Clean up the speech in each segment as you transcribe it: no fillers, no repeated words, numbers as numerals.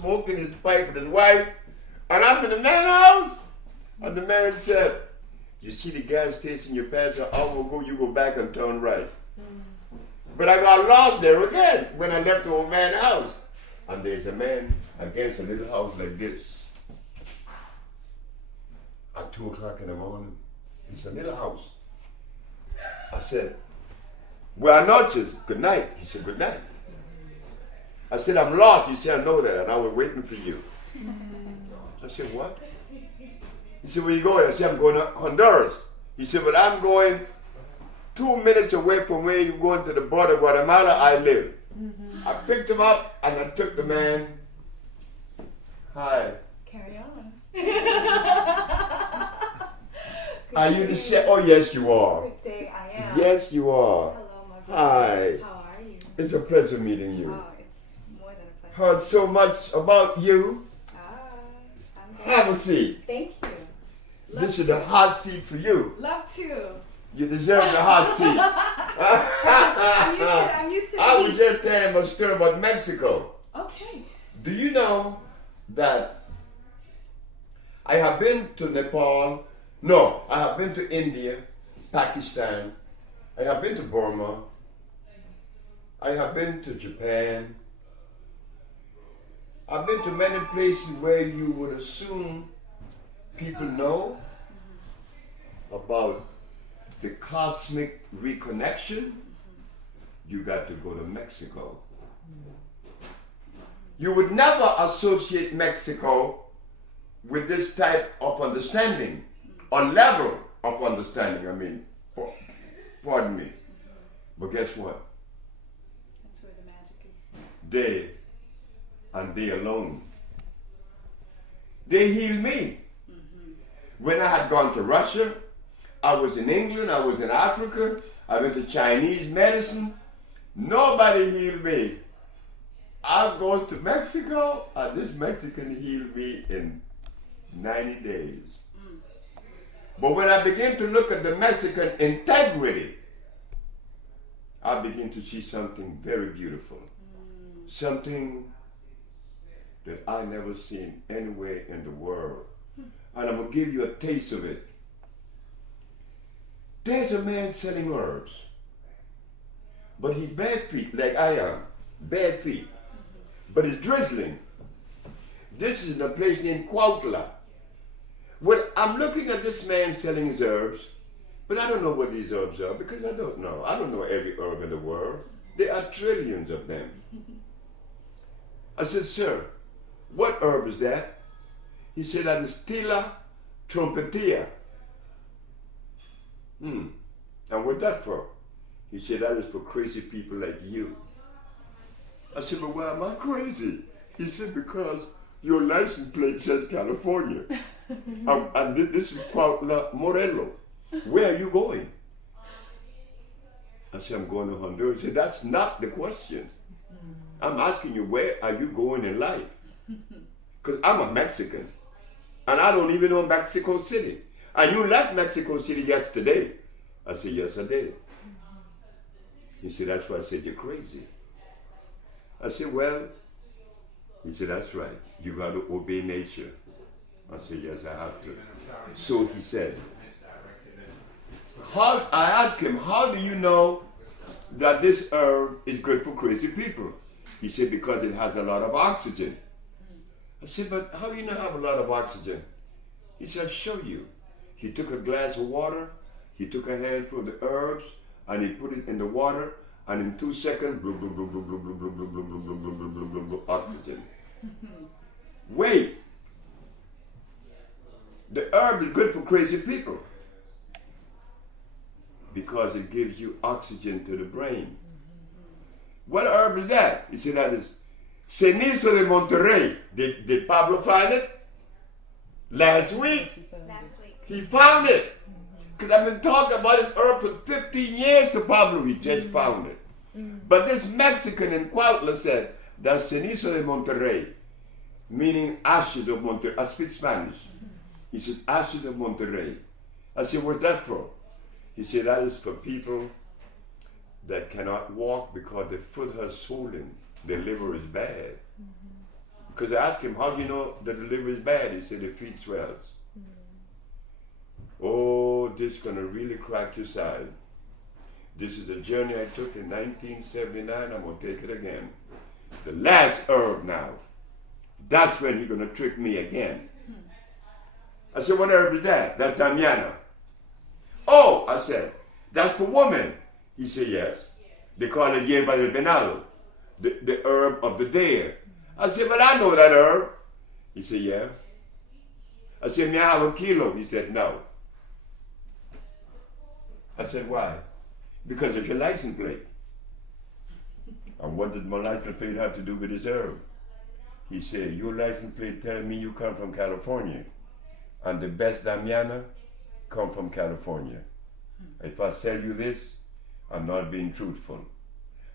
smoking his pipe with his wife, and I'm in the man's house. And the man said, you see the gas station you passed an hour ago, you go back and turn right. But I got lost there again when I left the old man's house. And there's a man against a little house like this. At 2 o'clock in the morning, it's a little house. I said, buenas noches, good night. He said, good night. I said, I'm lost. He said, I know that, and I was waiting for you. I said, what? He said, where you going? I said, I'm going to Honduras. He said, well, I'm going 2 minutes away from where you're going to the border of Guatemala I live. I picked him up, and I took the man. Hi. Carry on. Are you the chef? Oh, yes, you are. Good day, I am. Yes, you are. Hello, my brother. Hi. How are you? It's a pleasure meeting you. Oh, it's more than a pleasure. Heard so much about you. I'm good. Have a seat. Thank you. This is the hot seat for you. Love to. You deserve the hot seat. I'm used to I was heat. just telling a story about Mexico. Okay. Do you know that I have been to Nepal? No, I have been to India, Pakistan. I have been to Burma. I have been to Japan. I've been to many places where you would assume people know about the cosmic reconnection. You got to go to Mexico. You would never associate Mexico with this type of understanding, or level of understanding, I mean, pardon me. But guess what? That's where the magic is. They, and they alone, they healed me. When I had gone to Russia, I was in England, I was in Africa, I went to Chinese medicine, nobody healed me. I go to Mexico, and this Mexican healed me in 90 days. But when I begin to look at the Mexican integrity, I begin to see something very beautiful. Something that I never seen anywhere in the world. And I'm going to give you a taste of it. There's a man selling herbs, but he's bare feet like I am, bare feet, but it's drizzling. This is in a place named Cuautla. Well, I'm looking at this man selling his herbs, but I don't know what these herbs are because I don't know. I don't know every herb in the world. There are trillions of them. I said, sir, what herb is that? He said, that is Tila trumpetia. And what's that for? He said, that is for crazy people like you. I said, but why am I crazy? He said, because your license plate says California. and this is Cuautla, Morelos. Where are you going? I said, I'm going to Honduras. He said, that's not the question. I'm asking you, where are you going in life? Because I'm a Mexican. And I don't even know Mexico City. And you left Mexico City yesterday. I said, yes, I did. He said, that's why I said, you're crazy. I said, well, he said, that's right. You got to obey nature. I said, yes, I have to. So he said, I asked him, how do you know that this herb is good for crazy people? He said, because it has a lot of oxygen. I said, but how do you know have a lot of oxygen? He said, I'll show you. He took a glass of water, he took a handful of the herbs, and he put it in the water, and in 2 seconds, blah, blah, blah, blah, blah, blah, blah, blah, blah, blah, blah, blah, blah, blah, blah, blah, oxygen. Wait. The herb is good for crazy people because it gives you oxygen to the brain. What herb is that? He said, that is Cenizo de Monterrey. Did Pablo find it? Last week? He found it. Because I've been talking about this herb for 15 years to Pablo. He just found it. But this Mexican in Cuautla said, that's Cenizo de Monterrey, meaning ashes of Monterrey. I speak Spanish. He said, ashes of Monterrey. I said, what's that for? He said, that is for people that cannot walk because their foot has swollen. Their liver is bad. Because I asked him, how do you know the delivery is bad? He said, the feet swells. Oh, this is going to really crack your side. This is a journey I took in 1979. I'm going to take it again. The last herb now. That's when he's going to trick me again. I said, what herb is that? That's Damiana. Oh, I said, that's for women. He said, yes. They call it hierba del venado, the herb of the deer. I said, well, I know that herb. He said, yeah. I said, may I have a kilo? He said, no. I said, why? Because of your license plate. And what did my license plate have to do with this herb? He said, your license plate tells me you come from California. And the best Damiana come from California. If I sell you this, I'm not being truthful.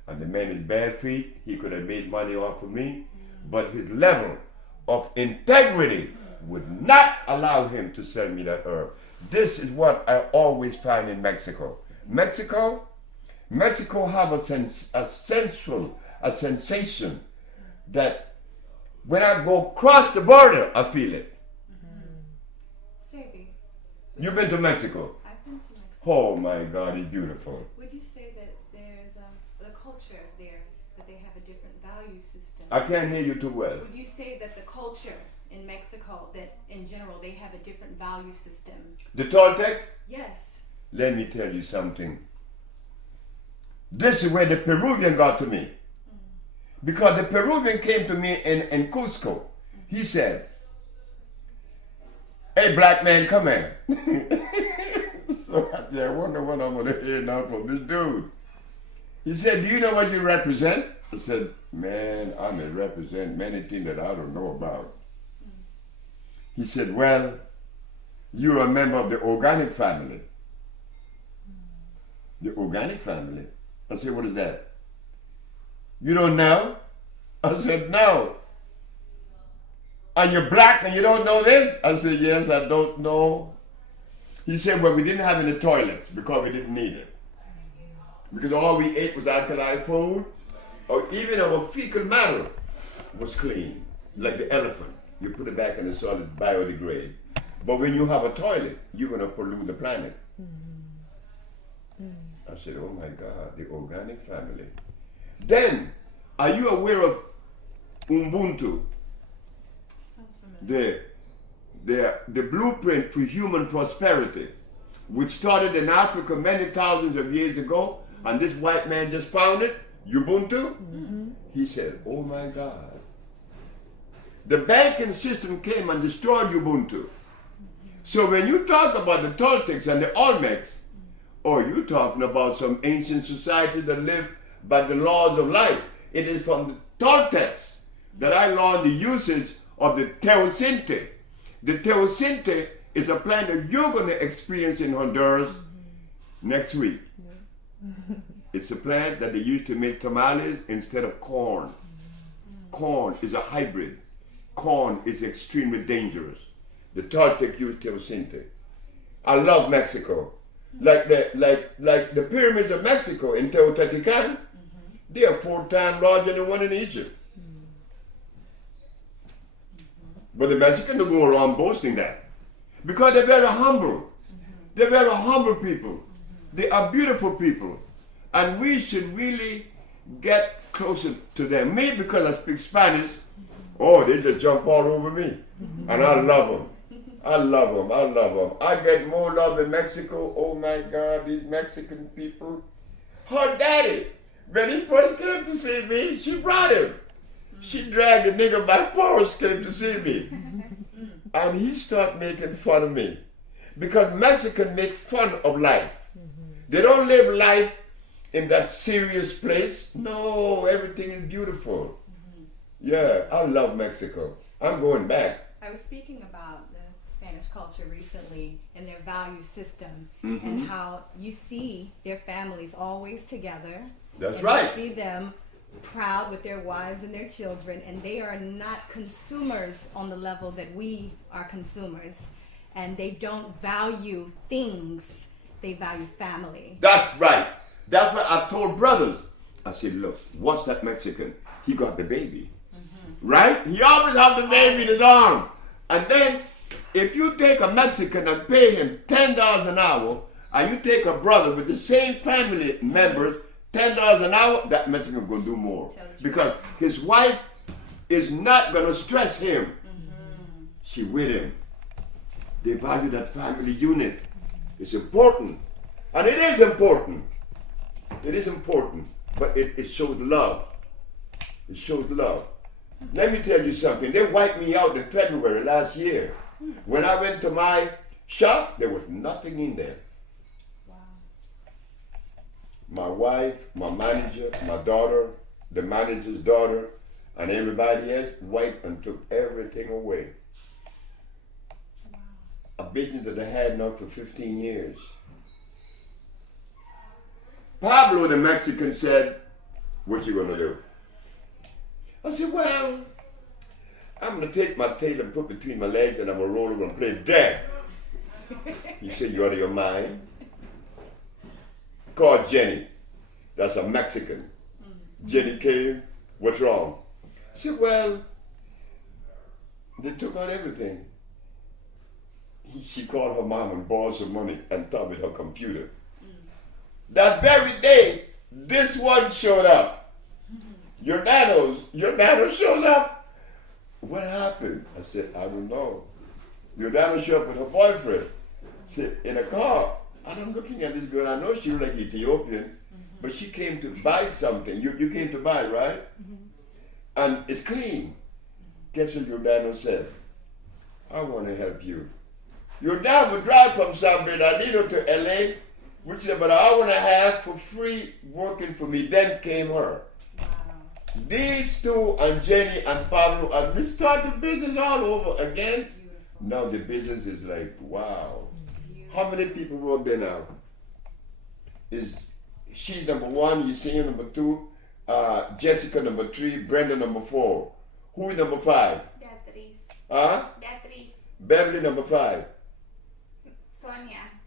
And the man is bare feet, he could have made money off of me, but his level of integrity would not allow him to sell me that herb. This is what I always find in Mexico. Mexico have a sensation that when I go across the border, I feel it. Sebi. You've been to Mexico? I've been to Mexico. Oh my God, it's beautiful. Would you say that there's the culture there, that they have a different value system? I can't hear you too well. Would you say that the culture in Mexico, that in general they have a different value system? The Toltecs? Yes. Let me tell you something. This is where the Peruvian got to me. Because the Peruvian came to me in Cusco. He said, hey, black man, come here. So I said, I wonder what I'm going to hear now from this dude. He said, do you know what you represent? I said, man, I may represent many things that I don't know about. He said, well, you're a member of the organic family. The organic family? I said, what is that? You don't know? I said, no. And you're black and you don't know this? I said, yes, I don't know. He said, well, we didn't have any toilets because we didn't need it. Because all we ate was alkali food, or even our fecal matter was clean, like the elephant. You put it back in the soil, it biodegrades. But when you have a toilet, you're going to pollute the planet. I said, oh my God, the organic family. Then, are you aware of Ubuntu? Sounds familiar. The blueprint for human prosperity, which started in Africa many thousands of years ago, and this white man just found it, Ubuntu. He said, oh my God. The banking system came and destroyed Ubuntu. So when you talk about the Toltecs and the Olmecs, or you talking about some ancient society that lived by the laws of life, it is from the Toltecs that I learned the usage of the teosinte. The teosinte is a plant that you're going to experience in Honduras next week. It's a plant that they use to make tamales instead of corn. Corn is a hybrid. Corn is extremely dangerous. The Toltec use teosinte. I love Mexico. Like the pyramids of Mexico in Teotihuacan, they are 4 times larger than the one in Egypt. But the Mexicans don't go around boasting that. Because they're very humble. They're very humble people. They are beautiful people. And we should really get closer to them. Me, because I speak Spanish, oh, they just jump all over me. And I love them. I love them. I love them. I get more love in Mexico. Oh my God, these Mexican people. Her daddy, when he first came to see me, she brought him. She dragged the nigga by force, came to see me. And he started making fun of me. Because Mexicans make fun of life. They don't live life in that serious place. No, everything is beautiful. Yeah, I love Mexico. I'm going back. I was speaking about the Spanish culture recently and their value system and how you see their families always together. That's and right. You see them proud with their wives and their children, and they are not consumers on the level that we are consumers. And they don't value things, they value family. That's right. That's what I told brothers. I said, look, watch that Mexican. He got the baby. Right? He always have the baby in his arms. And then, if you take a Mexican and pay him $10 an hour, and you take a brother with the same family members, $10 an hour, that Mexican going to do more. Because his wife is not going to stress him. Mm-hmm. She with him. They value that family unit. It's important. And it is important. It is important. But it shows love. It shows love. Let me tell you something. They wiped me out in February last year. When I went to my shop, there was nothing in there. Wow. My wife, my manager, my daughter, the manager's daughter, and everybody else wiped and took everything away. Wow. A business that I had now for 15 years. Pablo, the Mexican, said, "What you gonna do?" I said, "Well, I'm going to take my tail and put between my legs and I'm going to roll over and play dead." He said, "You out of your mind?" Called Jenny. That's a Mexican. Jenny came. "What's wrong?" I said, "Well, they took out everything." She called her mom and borrowed some money and thought with her computer. That very day, this one showed up. Your nano shows up. "What happened?" I said, "I don't know." Your nano showed up with her boyfriend. Said, in a car. And I'm looking at this girl. I know she was like Ethiopian, but she came to buy something. You came to buy, right? And it's clean. Guess what your nano said? "I want to help you." Your dad would drive from San Bernardino to LA, which is about an hour and a half for free working for me. Then came her. These two and Jenny and Pablo, and we start the business all over again. Beautiful. Now the business is like, wow. Beautiful. How many people work there now? Is she number 1, Yesenia number 2, Jessica number 3, Brenda number 4. Who is number 5? Beatriz. Beatriz. Beverly number 5.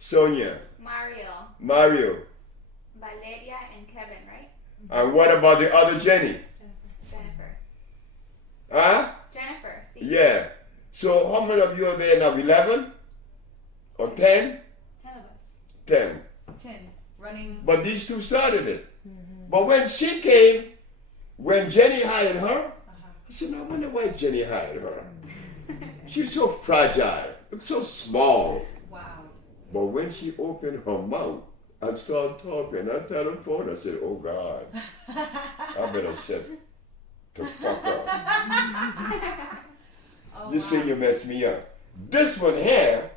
Sonia. Mario. Valeria and Kevin, right? And what about the other Jenny? Jennifer. See? Yeah. So how many of you are there now? 11? Or 10? 10 of us. 10. 10. Running. But these two started it. Mm-hmm. But when she came, when Jenny hired her, I said, "No, I wonder why Jenny hired her." She's so fragile, so small. Wow. But when she opened her mouth and started talking, I tell her phone, I said, "Oh God, I better shut the fuck up." Oh, This wow. senior messed me up. This one here,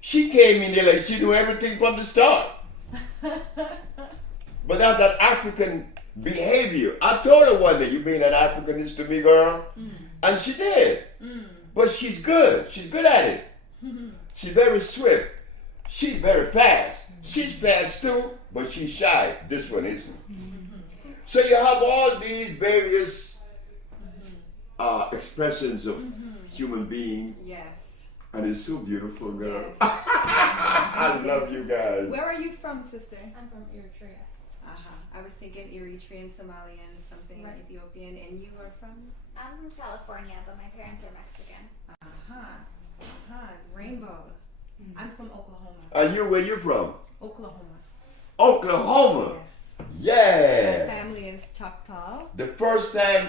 she came in there like she knew everything from the start. But that's that African behavior. I told her one day, "You being an Africanist to me, girl?" And she did. But she's good. She's good at it. She's very swift. She's very fast. She's fast too, but she's shy. This one isn't. So you have all these various expressions of human beings. Yes. And it's so beautiful, girl. Yes. I love you guys. Where are you from, sister? I'm from Eritrea. I was thinking Eritrean, Somalian, something Right. Ethiopian, and you are from? I'm from California, but my parents are Mexican. Rainbow. I'm from Oklahoma. And you, where you from? Oklahoma. Oklahoma. Yes. My family is Choctaw. The first time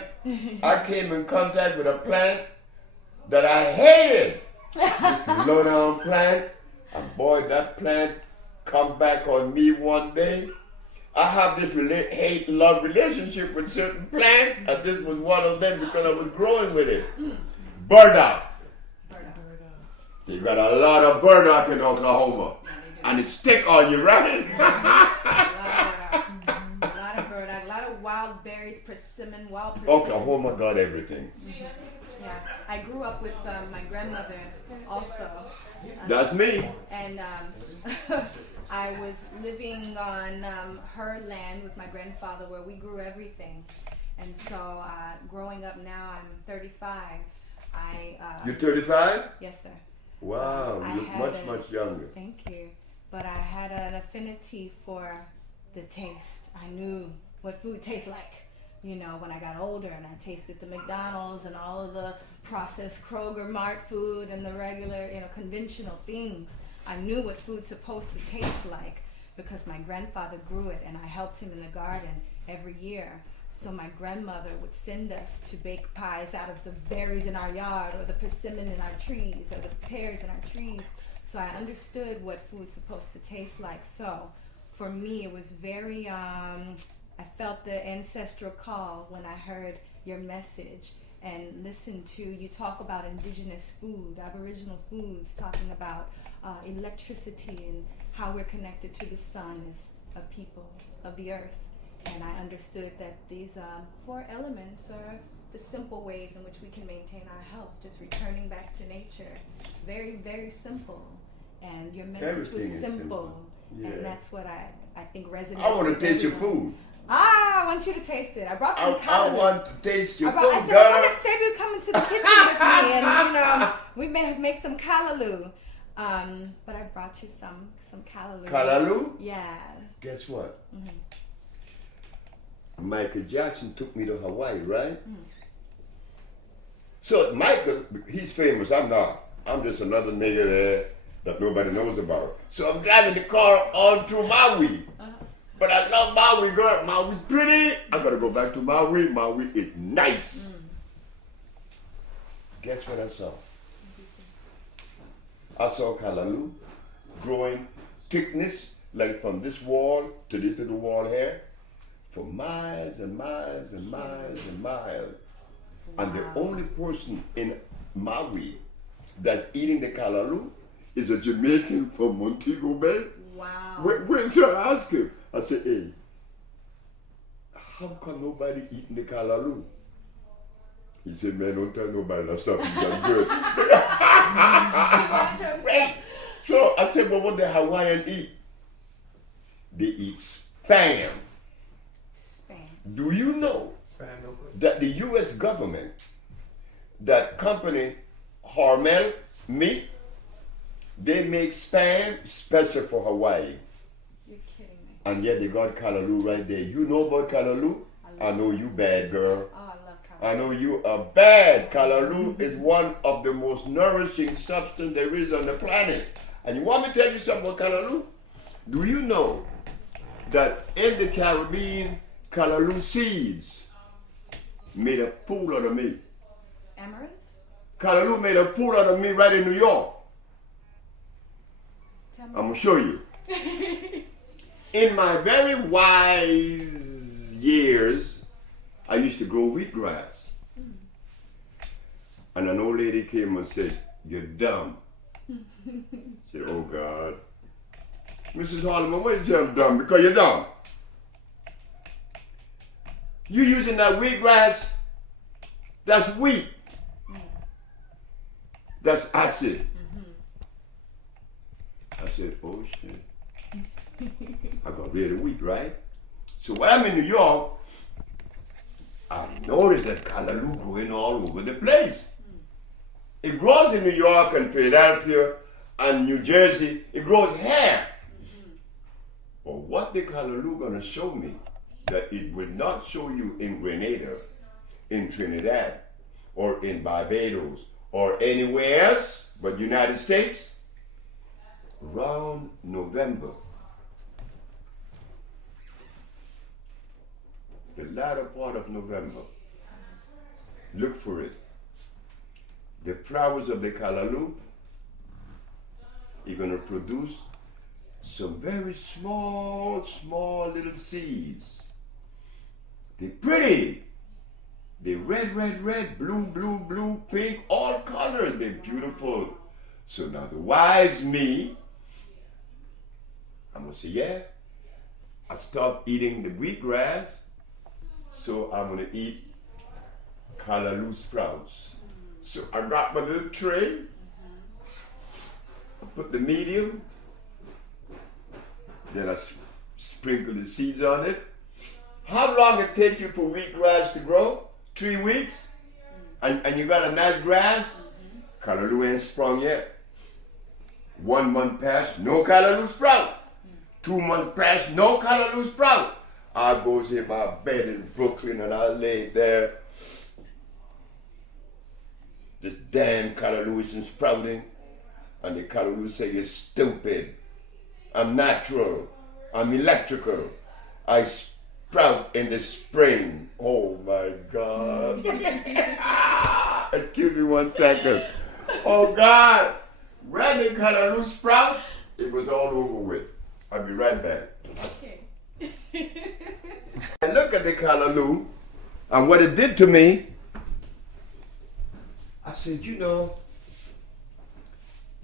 I came in contact with a plant that I hated, this low-down plant, and boy, that plant come back on me one day. I have this hate-love relationship with certain plants, and this was one of them because I was growing with it. Burdock. You got a lot of burdock in Oklahoma, and it stick on you, right? A lot of burdock, a lot of wild berries, persimmon, wild persimmon. Oklahoma got everything. Yeah, I grew up with my grandmother also. That's me. And I was living on her land with my grandfather where we grew everything. And so growing up now, I'm 35. You're 35? Yes, sir. Wow, you're much younger. Thank you. But I had an affinity for the taste. I knew what food tastes like You know, when I got older and I tasted the McDonald's and all of the processed Kroger Mart food and the regular, you know, conventional things, I knew what food's supposed to taste like because my grandfather grew it and I helped him in the garden every year. So my grandmother would send us to bake pies out of the berries in our yard or the persimmon in our trees or the pears in our trees. So I understood what food's supposed to taste like. So for me, it was very, I felt the ancestral call when I heard your message and listened to you talk about indigenous food, Aboriginal foods, talking about electricity and how we're connected to the sun as a people of the earth. And I understood that these 4 elements are the simple ways in which we can maintain our health, just returning back to nature. Very, very simple. And your message was simple. Yeah. And that's what I think resonates. I want with to taste your everyone. food. I want you to taste it. I brought some I want to taste your food, I said, girl. I wonder if Sebi would come into the kitchen with me and, you know, we may make some callaloo. But I brought you some callaloo. Callaloo? Yeah. Guess what? Mm-hmm. Michael Jackson took me to Hawaii, right? Mm. So Michael, he's famous. I'm not. I'm just another nigga there that nobody knows about. So I'm driving the car all through Maui. But I love Maui, girl. Maui's pretty. I gotta go back to Maui. Maui is nice. Guess what I saw? I saw callaloo growing thickness, like from this wall to this little wall here, for miles and miles and miles and miles. Wow. And the only person in Maui that's eating the callaloo is a Jamaican from Montego Bay. Wow. So I asked him, I said, hey, how come nobody eating the callaloo? He said, man, don't tell nobody that stuff is that good. Right. So I said, well, what the Hawaiian eat? They eat Spam. Do you know that the U.S. government, that company Hormel meat, they make Spam special for Hawaii? You're kidding me. And yet they got callaloo right there. You know about callaloo? I know you bad, girl. Oh, I love callaloo. I know you are bad. Callaloo is one of the most nourishing substance there is on the planet. And you want me to tell you something about callaloo? Do you know that in the Caribbean, callaloo seeds made a fool out of me? Amaranth? Callaloo made a fool out of me right in New York. Tell me. I'm going to show you. In my very wise years, I used to grow wheatgrass. And an old lady came and said, you're dumb. I said, oh God. Mrs. Holloman, why did you say I'm dumb? Because you're dumb. You using that wheatgrass, that's wheat. That's acid. I said, oh shit. I got rid of wheat, right? So when I'm in New York, I noticed that callaloo growing all over the place. It grows in New York and Philadelphia and New Jersey. It grows here. But what the callaloo gonna show me that it will not show you in Grenada, in Trinidad, or in Barbados, or anywhere else but United States? Around November, the latter part of November, look for it. The flowers of the callaloo are going to produce some very small little seeds. They're pretty. They're red, blue, pink, all colors. They're beautiful. So now the wise me, I'm going to say, yeah, I stopped eating the wheatgrass, so I'm going to eat callaloo sprouts. So I got my little tray, I put the medium, then I sprinkle the seeds on it. How long it take you for wheatgrass to grow? 3 weeks? And you got a nice grass? Callaloo ain't sprung yet. 1 month passed, no callaloo sprout. 2 months passed, no callaloo sprout. I goes in my bed in Brooklyn and I lay there. This damn callaloo isn't sprouting. And the callaloo say, you're stupid. I'm natural. I'm electrical. I sprout in the spring. Oh my God. Excuse me 1 second. Oh God. When the callaloo sprout, it was all over with. I'll be right back. Okay. I look at the callaloo and what it did to me, I said, you know,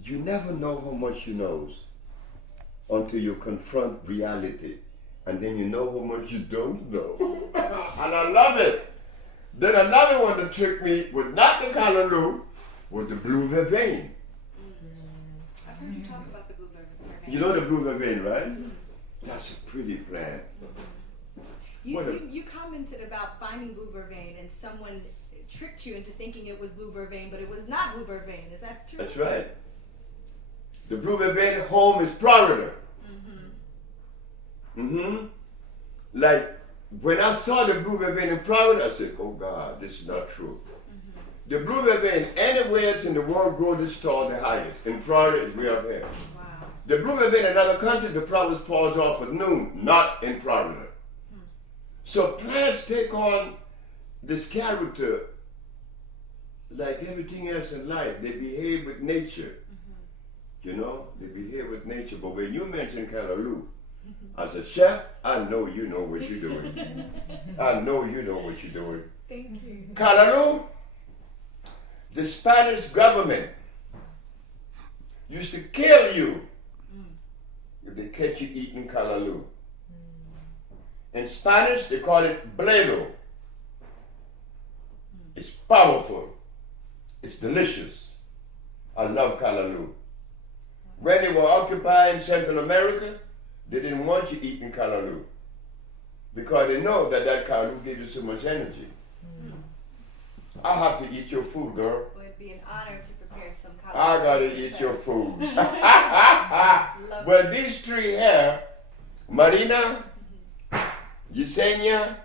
you never know how much you know until you confront reality. And then you know how much you don't know. And I love it. Then another one that tricked me was not the callaloo, was the blue vervain. I've heard you talk about the blue vervain. You know the blue vervain, right? That's a pretty plant. You commented about finding blue vervain and someone tricked you into thinking it was blue vervain, but it was not blue vervain. Is that true? That's right. The blue vervain home is Florida. Like when I saw the blue vervain in Florida, I said, oh God, this is not true. The blue vervain anywhere else in the world grow this tall the highest. In Florida, it's way up here. Wow. The blue vervain in another country, the flowers falls off at noon, not in Florida. So plants take on this character like everything else in life. They behave with nature. You know, they behave with nature. But when you mention callaloo, as a chef, I know you know what you're doing. I know you know what you're doing. Thank you. Callaloo, the Spanish government used to kill you if they catch you eating callaloo. In Spanish, they call it bledo. It's powerful. It's delicious. I love callaloo. When they were occupying Central America, they didn't want you eating callaloo because they know that callaloo gives you so much energy. I have to eat your food, girl. Well, it'd be an honor to prepare some callaloo. I gotta eat your food. But these three here, Marina, Yesenia,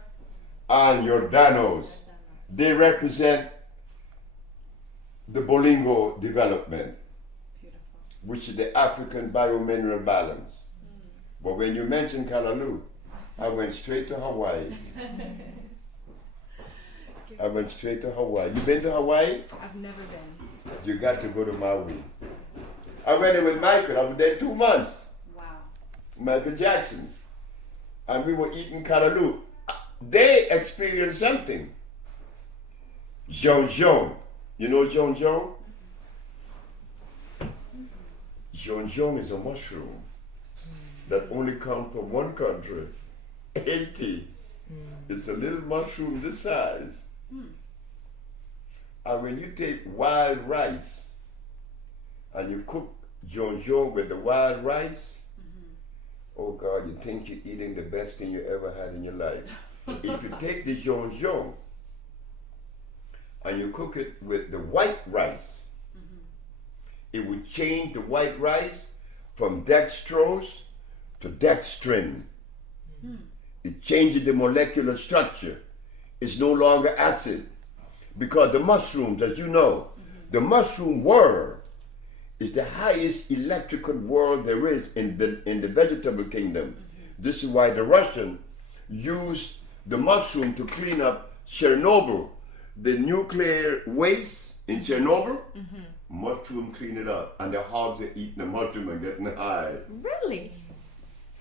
and Jordanos, they represent the Bolingo development, which is the African biomineral balance. But when you mentioned callaloo, I went straight to Hawaii. I went straight to Hawaii. You been to Hawaii? I've never been. You got to go to Maui. I went there with Michael. I was there 2 months. Wow. Michael Jackson. And we were eating callaloo. They experienced something. Jonjon. You know jonjon? Jonjon is a mushroom that only comes from one country, Haiti. It's a little mushroom this size. And when you take wild rice and you cook jonjon with the wild rice, oh God, you think you're eating the best thing you ever had in your life. If you take the jonjon and you cook it with the white rice, it would change the white rice from dextrose to dextrin. It changes the molecular structure. It's no longer acid. Because the mushrooms, as you know, the mushroom world is the highest electrical world there is in the vegetable kingdom. This is why the Russians used the mushroom to clean up Chernobyl. The nuclear waste in Chernobyl, mushroom clean it up. And the hogs are eating the mushroom and getting high. Really?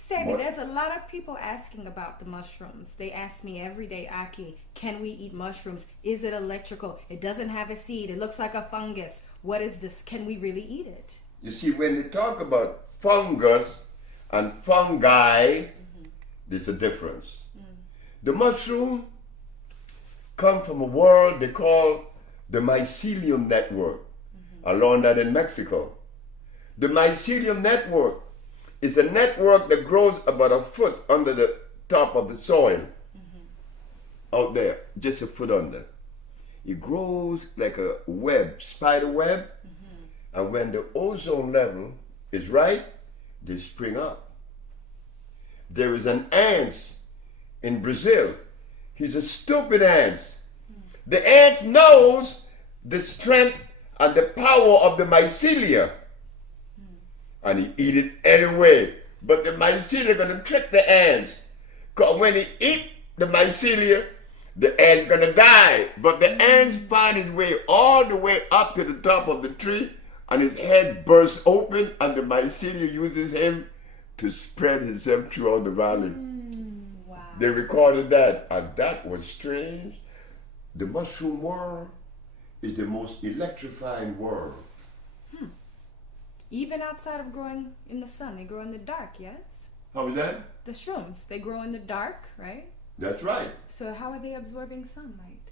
Sebi, there's a lot of people asking about the mushrooms. They ask me every day, Aki, can we eat mushrooms? Is it electrical? It doesn't have a seed. It looks like a fungus. What is this? Can we really eat it? You see, when they talk about fungus and fungi, there's a difference. The mushroom come from a world they call the mycelium network, along that in Mexico. The mycelium network is a network that grows about a foot under the top of the soil, out there, just a foot under. It grows like a web, spider web, and when the ozone level is right, they spring up. There is an ant in Brazil. He's a stupid ant. The ant knows the strength and the power of the mycelia. And he eat it anyway. But the mycelia are going to trick the ants. Because when he eat the mycelia, the ant's going to die. But the ants find his way all the way up to the top of the tree, and his head bursts open, and the mycelia uses him to spread himself throughout the valley. Wow. They recorded that, and that was strange. The mushroom world is the most electrifying world. Even outside of growing in the sun, they grow in the dark, yes? How is that? The shrooms, they grow in the dark, right? That's right. So how are they absorbing sunlight?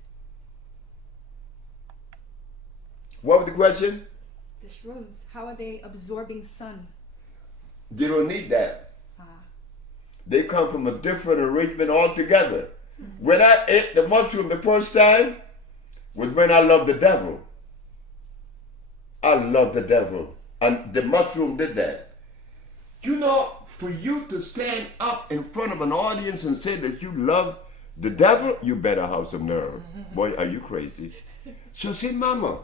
What was the question? The shrooms, how are they absorbing sun? They don't need that. They come from a different arrangement altogether. When I ate the mushroom the first time was when I loved the devil. I loved the devil. And the mushroom did that. You know, for you to stand up in front of an audience and say that you love the devil, you better have some nerve. Boy, are you crazy? So I said, Mama,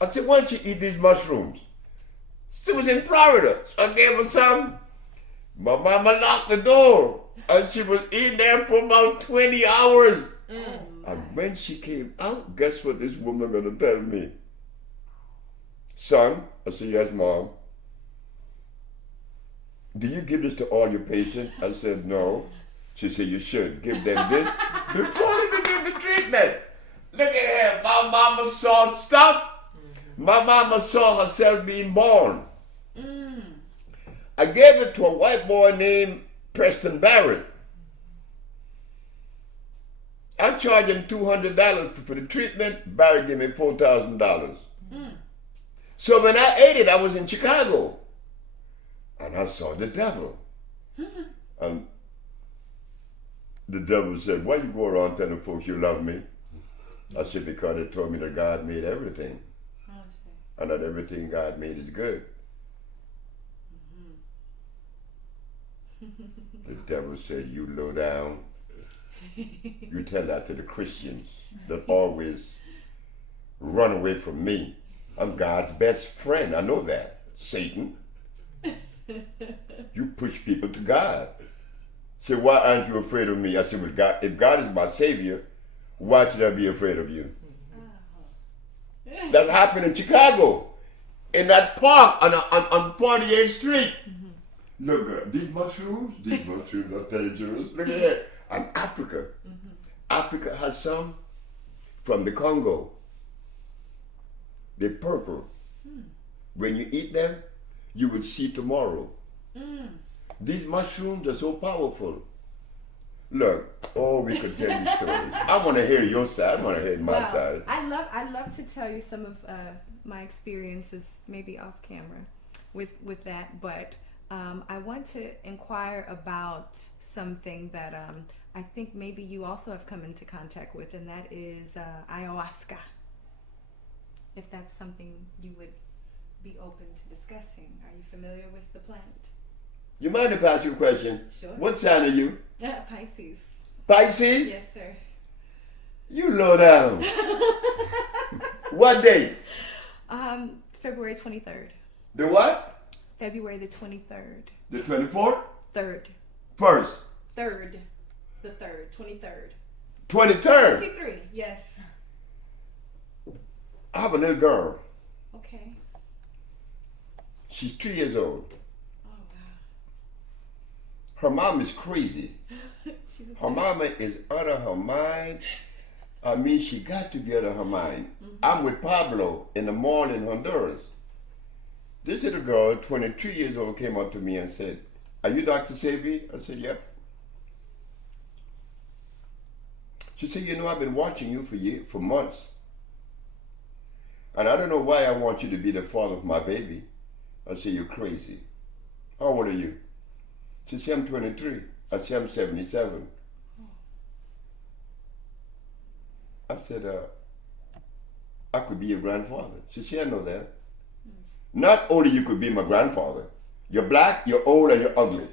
I said, why don't you eat these mushrooms? She was in Florida, so I gave her some. My mama locked the door, and she was in there for about 20 hours. And when she came out, guess what this woman gonna tell me? Son, I said, yes, Mom. Do you give this to all your patients? I said, no. She said, you should give them this before they begin the treatment. Look at here, my mama saw stuff. My mama saw herself being born. I gave it to a white boy named Preston Barrett. I charged him $200 for the treatment. Barrett gave me $4,000. So when I ate it, I was in Chicago. And I saw the devil. And the devil said, why you go around telling folks you love me? I said, because they told me that God made everything. And that everything God made is good. The devil said, you low down. You tell that to the Christians that always run away from me. I'm God's best friend. I know that. Satan. You push people to God. Say, why aren't you afraid of me? I said, well, God, if God is my Savior, why should I be afraid of you? That happened in Chicago, in that park on 48th Street. Look, these mushrooms are dangerous. Look at that. And Africa. Africa has some from the Congo. They're purple. When you eat them, you will see tomorrow. These mushrooms are so powerful. Look, we could tell you stories. I want to hear your side. I want to hear my side. I'd love to tell you some of my experiences, maybe off camera, with that. But I want to inquire about something that I think maybe you also have come into contact with, and that is ayahuasca. If that's something you would be open to discussing. Are you familiar with the plant? You mind if I ask you a question? Sure. What sign are you? Pisces. Pisces? Yes, sir. You low down. What date? February 23rd. The what? February the 23rd. The 24th? Third. First. Third. The third. 23rd. 23rd? 23, yes. I have a little girl. Okay. She's 3 years old. Oh, wow. Her mom is crazy. Her mama is out of her mind. I mean, she got to be out of her mind. I'm with Pablo in the mall in Honduras. This little girl, 23 years old, came up to me and said, are you Dr. Sebi? I said, yep. She said, you know, I've been watching you for months. And I don't know why I want you to be the father of my baby. I said, you're crazy. How old are you? She said, I'm 23. I said, I'm 77. I said, I could be your grandfather. She said, I know that. Not only you could be my grandfather, you're black, you're old, and you're ugly.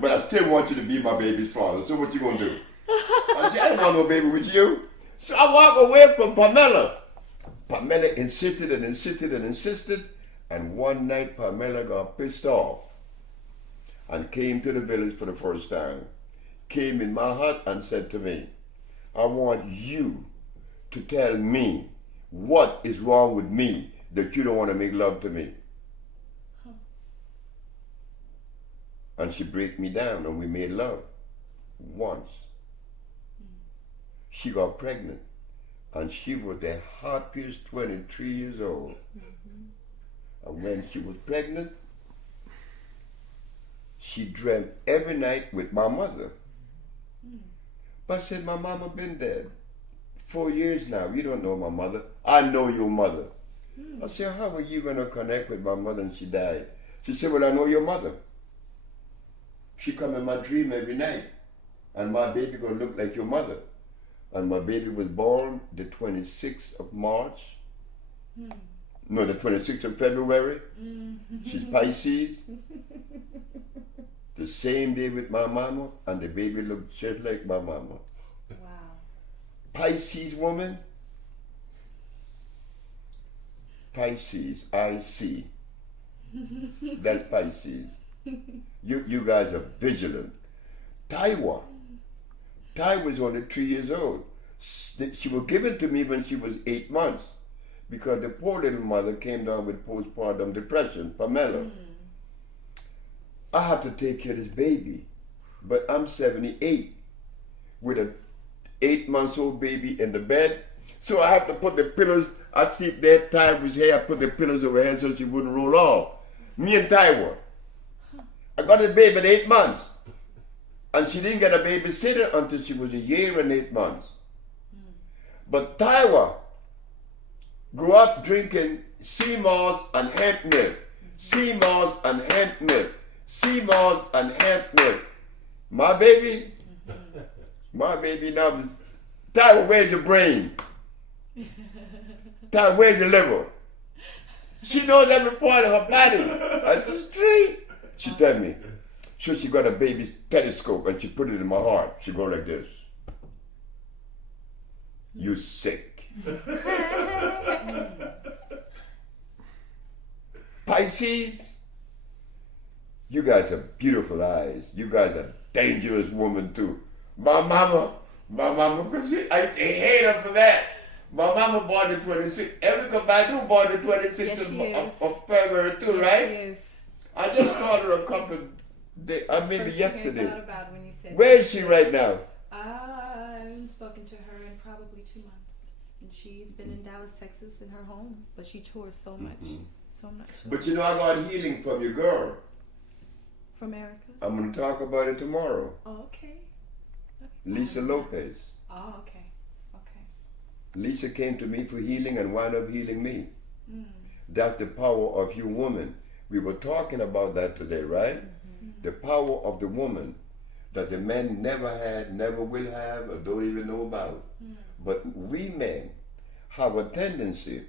But I still want you to be my baby's father. So what you gonna do? I said, I don't want no baby with you. So I walk away from Pamela. Pamela insisted and insisted and insisted. And one night Pamela got pissed off and came to the village for the first time. Came in my hut and said to me, I want you to tell me what is wrong with me that you don't want to make love to me. And she break me down and we made love once. She got pregnant and she was the happiest 23 years old. And when she was pregnant, she dreamt every night with my mother. But I said, my mama been dead 4 years now. You don't know my mother. I know your mother. I said, how are you going to connect with my mother and she died? She said, well, I know your mother. She come in my dream every night. And my baby going to look like your mother. And my baby was born the 26th of March. No, the 26th of February. She's Pisces. The same day with my mama, and the baby looked just like my mama. Wow. Pisces woman. Pisces, I see. That's Pisces. You guys are vigilant. Taiwa was only 3 years old. She was given to me when she was 8 months because the poor little mother came down with postpartum depression, Pamela. I have to take care of this baby, but I'm 78 with an 8-month-old baby in the bed, so I have to put the pillows. I sleep there, Taiwa's hair, I put the pillows over her so she wouldn't roll off. Me and Taiwa. I got a baby at 8 months. And she didn't get a babysitter until she was 1 year and 8 months. But Taiwa grew up drinking sea moss and hemp milk. Sea moss and hemp milk. Sea moss and hemp milk. My baby now, Taiwa, where's your brain? Taiwa, where's your liver? She knows every part of her body. And she's 3. She tell me. So she got a baby's telescope and she put it in my heart. She go like this. You sick. Pisces, you guys have beautiful eyes. You guys are dangerous woman too. My mama, I hate her for that. My mama born the 26th. Erica Badu born the 26th of February too, right? She is. I just called her a couple of days, maybe First yesterday. thing I thought about when you said Where is she right now? I haven't spoken to her in probably 2 months. And she's been in Dallas, Texas in her home. But she tours so much. So I'm not sure. But you know, I got healing from your girl. From America? I'm going to talk about it tomorrow. Oh, okay. Lisa Lopez. Oh, okay. Okay. Lisa came to me for healing and wound up healing me. That's the power of you women. We were talking about that today, right? The power of the woman that the men never had, never will have, or don't even know about. But we men have a tendency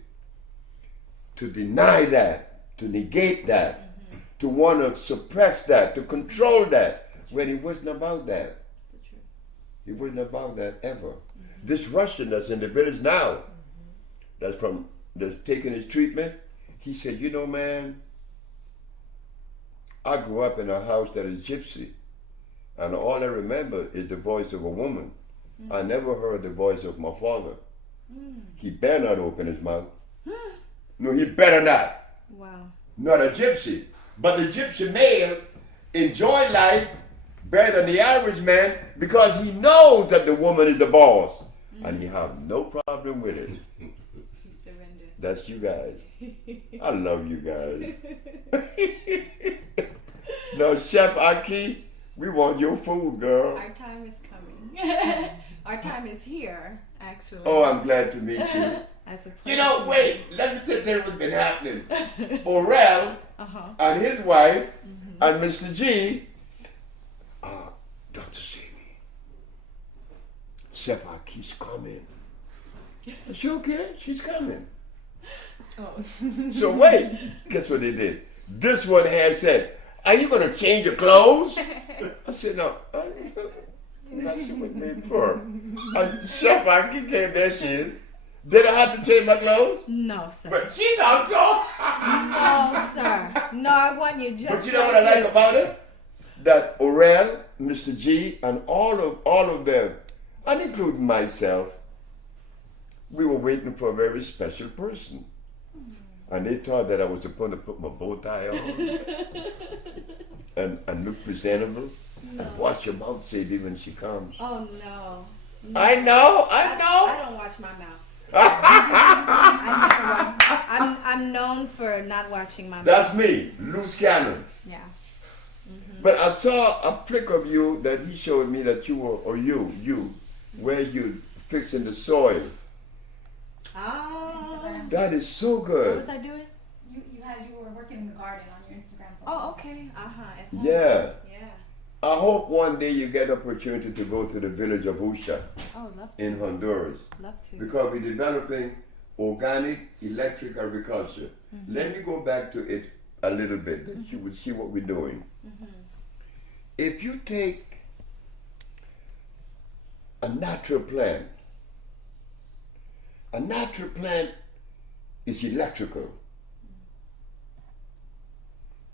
to deny that, to negate that, to want to suppress that, to control that, when it wasn't about that. It wasn't about that ever. This Russian that's in the village now, that's taking his treatment, he said, you know, man, I grew up in a house that is gypsy, and all I remember is the voice of a woman. I never heard the voice of my father. He better not open his mouth. No, he better not. Wow. Not a gypsy. But the gypsy male enjoy life better than the Irish man because he knows that the woman is the boss. And he have no problem with it. He surrendered. That's you guys. I love you guys. Now, Chef Aki, we want your food, girl. Our time is coming. Our time is here, actually. Oh, I'm glad to meet you. As a You know, wait, let me tell you what's been happening. Orel and his wife and Mr. G, Dr. Sebi, Chef Aki's coming. Is she okay? She's coming. Oh. So wait, guess what they did? This one has said, Are you going to change your clothes? I said, no. That's what made for. And Chef Aki came there, she is. Did I have to change my clothes? No, sir. But she thought so. No, sir. No, I want you just. But you know what I like about it? That Orel, Mr. G, and all of them, and including myself, we were waiting for a very special person. And they thought that I was supposed to put my bow tie on and look presentable. No. And watch your mouth, Sebi, when she comes. Oh no. No. I know. I don't watch my mouth. I never watch. I'm known for not watching my mouth. That's me, loose cannon. Yeah. Mm-hmm. But I saw a flick of you that he showed me that you were, or you, where you fixing the soil. Oh. That is so What good. was I doing? You were working in the garden on your Instagram post. Oh, okay. At home. Yeah. Yeah. I hope one day you get opportunity to go to the village of Usha Oh, love to. in Honduras. Love to. Because we're developing organic electric agriculture. Mm-hmm. Let me go back to it a little bit, that you would see what we're doing. Mm-hmm. If you take a natural plant is electrical.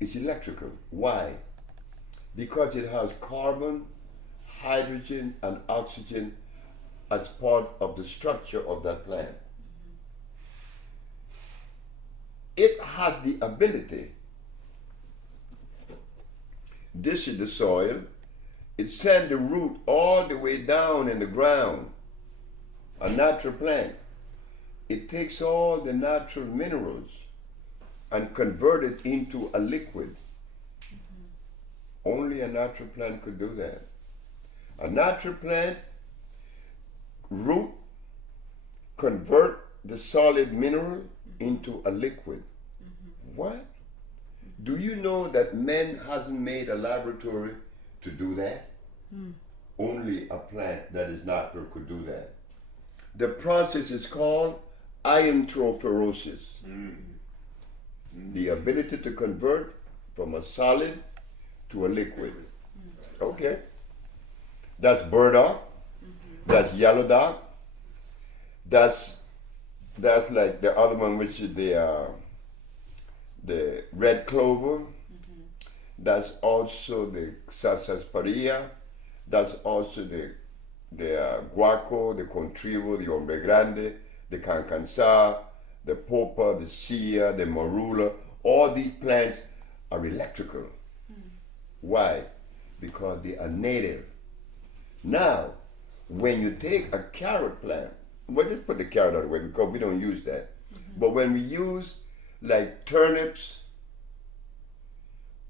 It's electrical. Why? Because it has carbon, hydrogen, and oxygen as part of the structure of that plant. It has the ability. This is the soil. It sends the root all the way down in the ground. A natural plant. It takes all the natural minerals and convert it into a liquid. Only a natural plant could do that. A natural plant root convert the solid mineral into a liquid. What? Do you know that man hasn't made a laboratory to do that? Only a plant that is natural could do that. The process is called iontrophoresis. The ability to convert from a solid to a liquid. Okay. That's burdock. That's yellow dock. That's like the other one, which is the red clover. That's also the sarsaparilla. That's also the guaco, the contrivo, the hombre grande, the cancansa, the popa, the sia, the marula. All these plants are electrical. Why? Because they are native. Now, when you take a carrot plant, well, just put the carrot out of the way because we don't use that. But when we use like turnips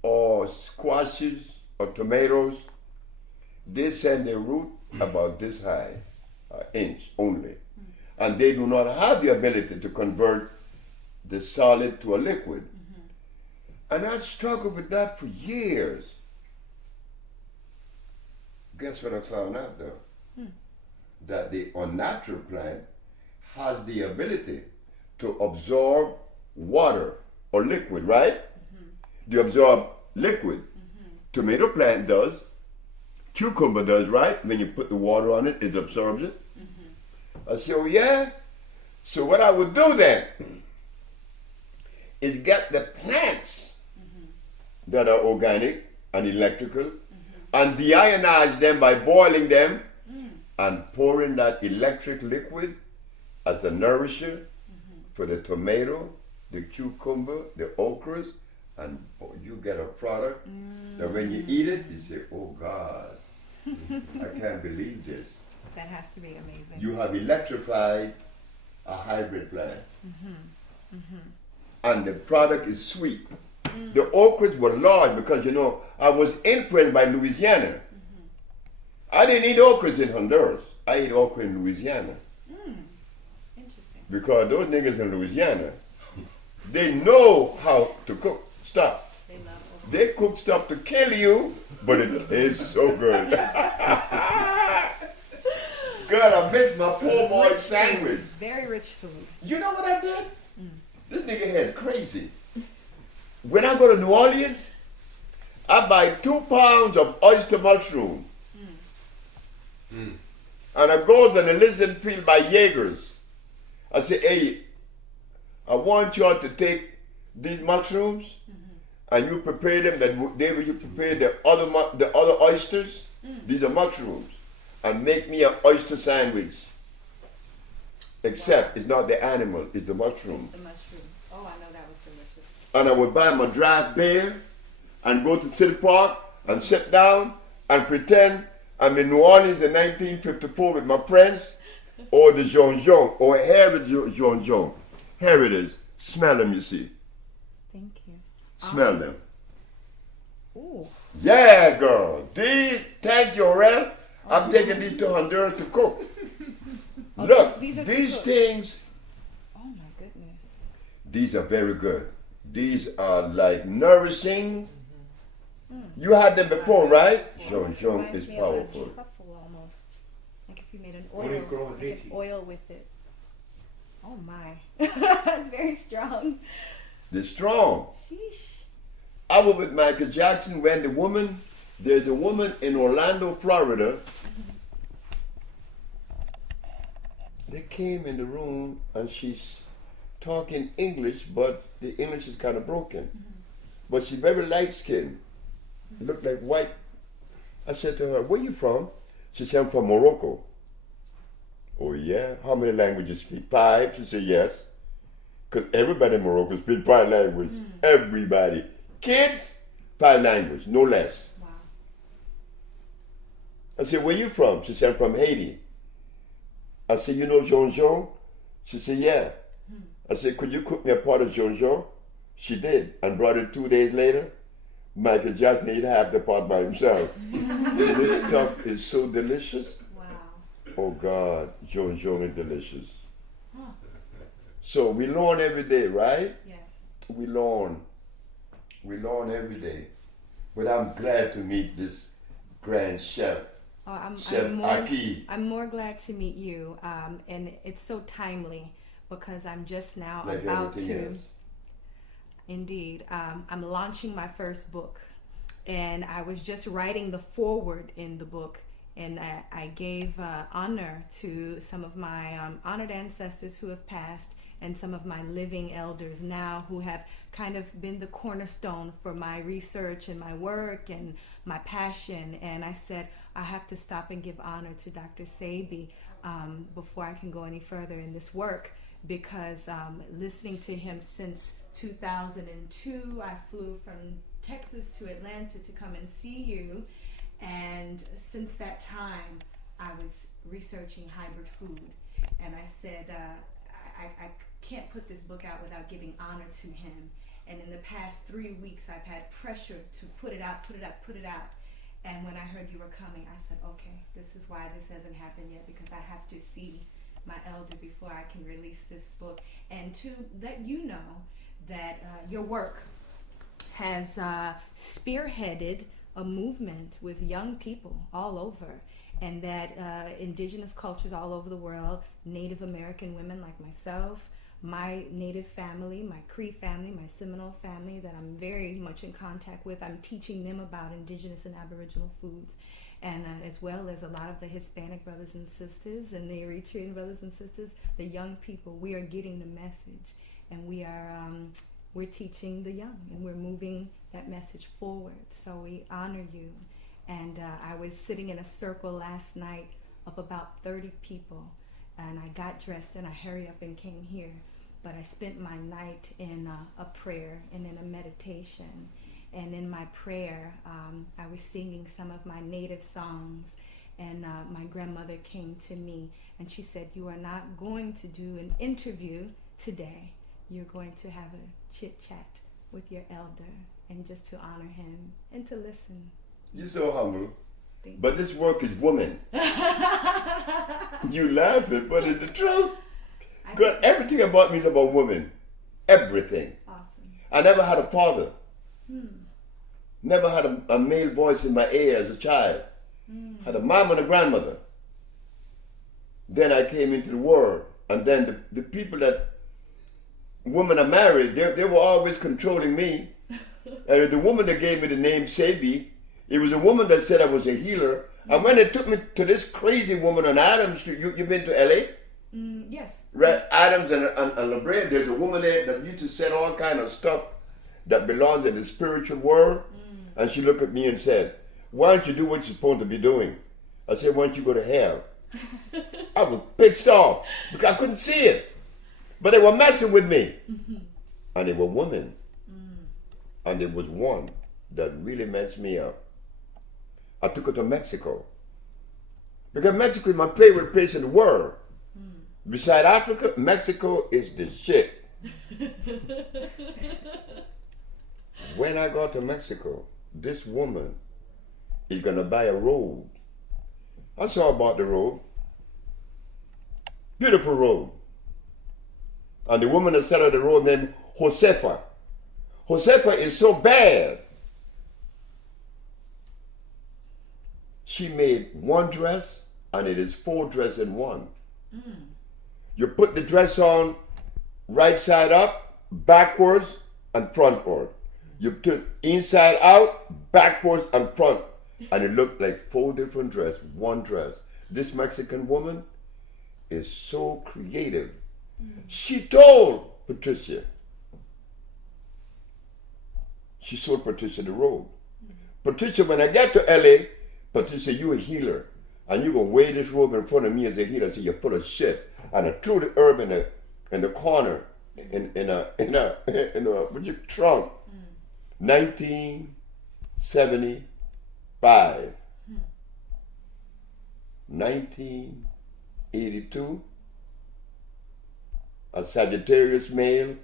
or squashes or tomatoes, they send their root about this high, an inch only. And they do not have the ability to convert the solid to a liquid. And I struggled with that for years. Guess what I found out though? That the unnatural plant has the ability to absorb water or liquid, right? They absorb liquid. Tomato plant does. Cucumber does, right? When you put the water on it, it absorbs it. I said, oh yeah? So what I would do then is get the plants that are organic and electrical and deionize them by boiling them and pouring that electric liquid as a nourisher for the tomato, the cucumber, the okras, and you get a product that when you eat it, you say, oh God, I can't believe this. That has to be amazing. You have electrified a hybrid plant. And the product is sweet. The okras were large because, you know, I was influenced by Louisiana. I didn't eat okras in Honduras. I ate okra in Louisiana. Interesting. Because those niggas in Louisiana, they know how to cook stuff. They love okra. They cook stuff to kill you, but it tastes so good. God, I missed my poor boy sandwich. Very rich food. You know what I did? This nigga head's crazy. When I go to New Orleans, I buy 2 pounds of oyster mushroom. And I goes and I listen field by Jaegers. I say, hey, I want y'all to take these mushrooms and you prepare them that day you prepare the other oysters. These are mushrooms. And make me an oyster sandwich. Except it's not the animal, it's the mushroom. It's the mushroom. Oh, I know that was delicious. And I would buy my draft beer and go to City Park and sit down and pretend I'm in New Orleans in 1954 with my friends, or the Jean Jean, or here is Jean Jean. Here it is. Smell them, you see. Thank you. Smell them. Ooh. Yeah, girl. These, thank you, Aurel. I'm taking these to Honduras to cook. Look, these things. Oh my goodness. These are very good. These are like nourishing. You had them before, right? Jean Jean is powerful. Truffle almost. Like if you made an oil with it. Oh my. It's very strong. They're strong. Sheesh. I was with Michael Jackson when there's a woman in Orlando, Florida. They came in the room and she's talking English, but the English is kind of broken. But she's very light skinned. Looked like white. I said to her, where you from? She said, I'm from Morocco. Oh yeah? How many languages you speak? 5? She said, yes. Because everybody in Morocco speaks 5 languages. Everybody. Kids, 5 languages, no less. Wow. I said, where you from? She said, I'm from Haiti. I said, you know Jean Jean? She said, yeah. I said, could you cook me a pot of Jean Jean? She did, and brought it 2 days later. Michael Jackson ate half the pot by himself. This stuff is so delicious. Wow. Oh God, Jean Jean is delicious. So we learn every day, right? Yes. We learn every day. But I'm glad to meet this grand chef. Oh, Chef Aki. I'm more glad to meet you, and it's so timely because I'm just now Like about everything to. else. Indeed, I'm launching my first book, and I was just writing the foreword in the book, and I gave honor to some of my honored ancestors who have passed, and some of my living elders now who have kind of been the cornerstone for my research and my work and my passion. And I said, I have to stop and give honor to Dr. Sebi before I can go any further in this work, because listening to him since 2002, I flew from Texas to Atlanta to come and see you, and since that time I was researching hybrid food, and I said I can't put this book out without giving honor to him. And in the past 3 weeks I've had pressure to put it out. And when I heard you were coming, I said, okay, this is why this hasn't happened yet, because I have to see my elder before I can release this book, and to let you know that your work has spearheaded a movement with young people all over, and that indigenous cultures all over the world, Native American women like myself, my Native family, my Cree family, my Seminole family that I'm very much in contact with, I'm teaching them about indigenous and aboriginal foods, and as well as a lot of the Hispanic brothers and sisters and the Eritrean brothers and sisters, the young people. We are getting the message, and we're teaching the young, and we're moving that message forward. So we honor you. And I was sitting in a circle last night of about 30 people, and I got dressed and I hurried up and came here. But I spent my night in a prayer and in a meditation. And in my prayer, I was singing some of my native songs, and my grandmother came to me and she said, you are not going to do an interview today. You're going to have a chit-chat with your elder, and just to honor him and to listen. You're so humble. Thank But this work is woman. You laughing, but it's the truth. Good. Everything about me is about women. Everything. Awesome. I never had a father. Never had a male voice in my ear as a child. Had a mom and a grandmother. Then I came into the world, and then the people that women are married, they were always controlling me. And the woman that gave me the name Sebi, it was a woman that said I was a healer. And when they took me to this crazy woman on Adams Street, you been to LA? Yes. Right, Adams and La Brea, there's a woman there that used to sell all kind of stuff that belongs in the spiritual world. And she looked at me and said, why don't you do what you're supposed to be doing? I said, why don't you go to hell? I was pissed off because I couldn't see it. But they were messing with me. And they were women. And there was one that really messed me up. I took her to Mexico. Because Mexico is my favorite place in the world. Beside Africa, Mexico is the shit. When I got to Mexico, this woman is going to buy a robe. I saw about the robe. Beautiful robe. And the woman that selling the robe named Josefa. Josefa is so bad. She made one dress, and it is 4 dresses in one. You put the dress on right side up, backwards, and frontward. You took inside out, backwards, and front. And it looked like 4 different dresses, one dress. This Mexican woman is so creative. She told Patricia. She sold Patricia the robe. Patricia, when I get to LA, Patricia, you a healer. And you're going to wear this robe in front of me as a healer. So you're full of shit. And I threw the herb in the corner, in a trunk. 1975. 1982. A Sagittarius male,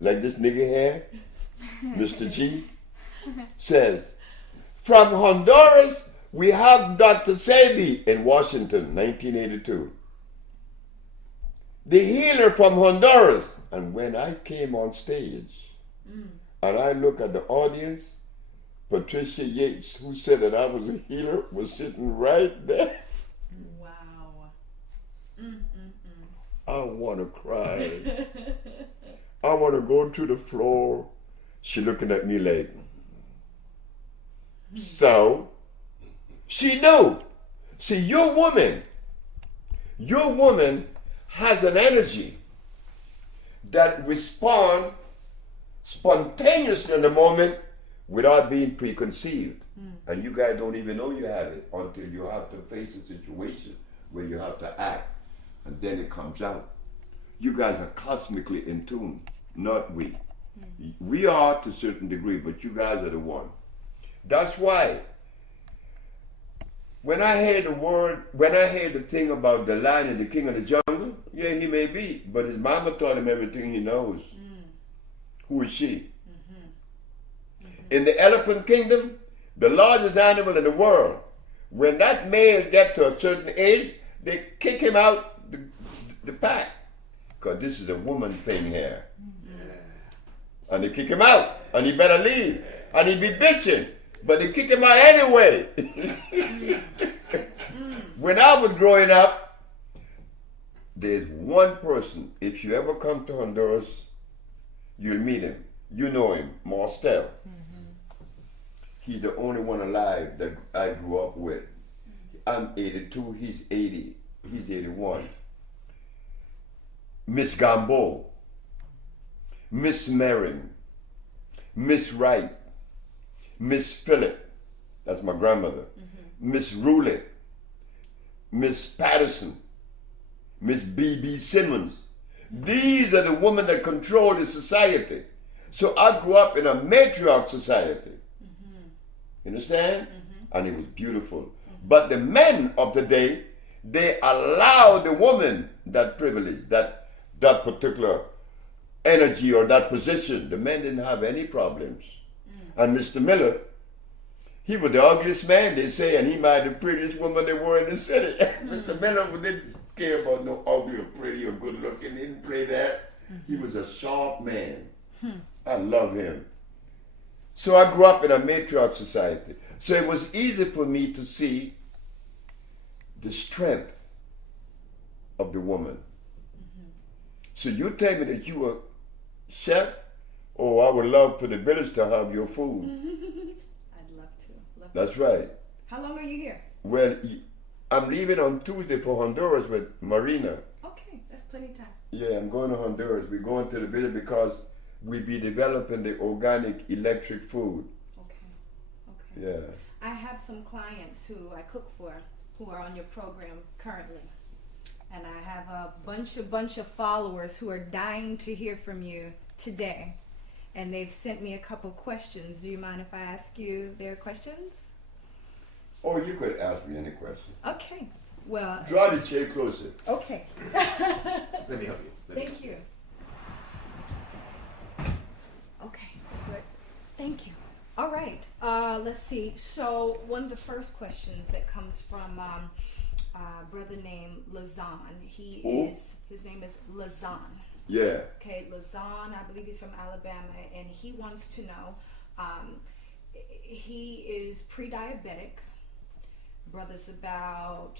like this nigga here, Mr. G, says, from Honduras, we have Dr. Sebi in Washington, 1982. The healer from Honduras. And when I came on stage, and I look at the audience, Patricia Yates, who said that I was a healer, was sitting right there. Wow. I want to cry. I want to go to the floor. She looking at me like, so she knew. See, your woman has an energy that responds spontaneously in the moment without being preconceived. And you guys don't even know you have it until you have to face a situation where you have to act. And then it comes out. You guys are cosmically in tune, not we. We are to a certain degree, but you guys are the one. That's why when I heard the thing about the lion and the king of the jungle, yeah, he may be, but his mama taught him everything he knows. Who is she? In the elephant kingdom, the largest animal in the world, when that male gets to a certain age, they kick him out the pack. Because this is a woman thing here. And they kick him out, and he better leave. And he be bitching, but they kick him out anyway. When I was growing up, there's one person, if you ever come to Honduras, you'll meet him. You know him, Marstel. He's the only one alive that I grew up with. I'm 82, he's 80, he's 81. Miss Gambo, Miss Marin, Miss Wright, Miss Phillip, that's my grandmother, Miss Roulette, Miss Patterson, Miss B.B. Simmons. These are the women that control the society. So I grew up in a matriarch society. You understand? And it was beautiful. But the men of the day, they allowed the woman that privilege, that particular energy or that position. The men didn't have any problems. And Mr. Miller, he was the ugliest man, they say, and he married the prettiest woman there were in the city. Mr. Miller didn't care about no ugly or pretty or good looking. He didn't play that. He was a sharp man. I love him. So I grew up in a matriarch society. So it was easy for me to see the strength of the woman. So you tell me that you were chef, Oh, I would love for the village to have your food. I'd love to. That's right. How long are you here? Well, I'm leaving on Tuesday for Honduras with Marina. Okay, that's plenty of time. Yeah, I'm going to Honduras. We're going to the village because we be developing the organic electric food. Okay. Yeah. I have some clients who I cook for who are on your program currently. And I have a bunch of followers who are dying to hear from you today. And they've sent me a couple questions. Do you mind if I ask you their questions? Oh, you could ask me any question. Okay. Well. Draw the chair closer. Okay. Let me help you. Thank you. Okay, good. Thank you. All right. Let's see. So one of the first questions that comes from a brother named Lazan. His name is Lazan. Yeah. Okay, Lazan, I believe he's from Alabama, and he wants to know, he is pre-diabetic. Brother's about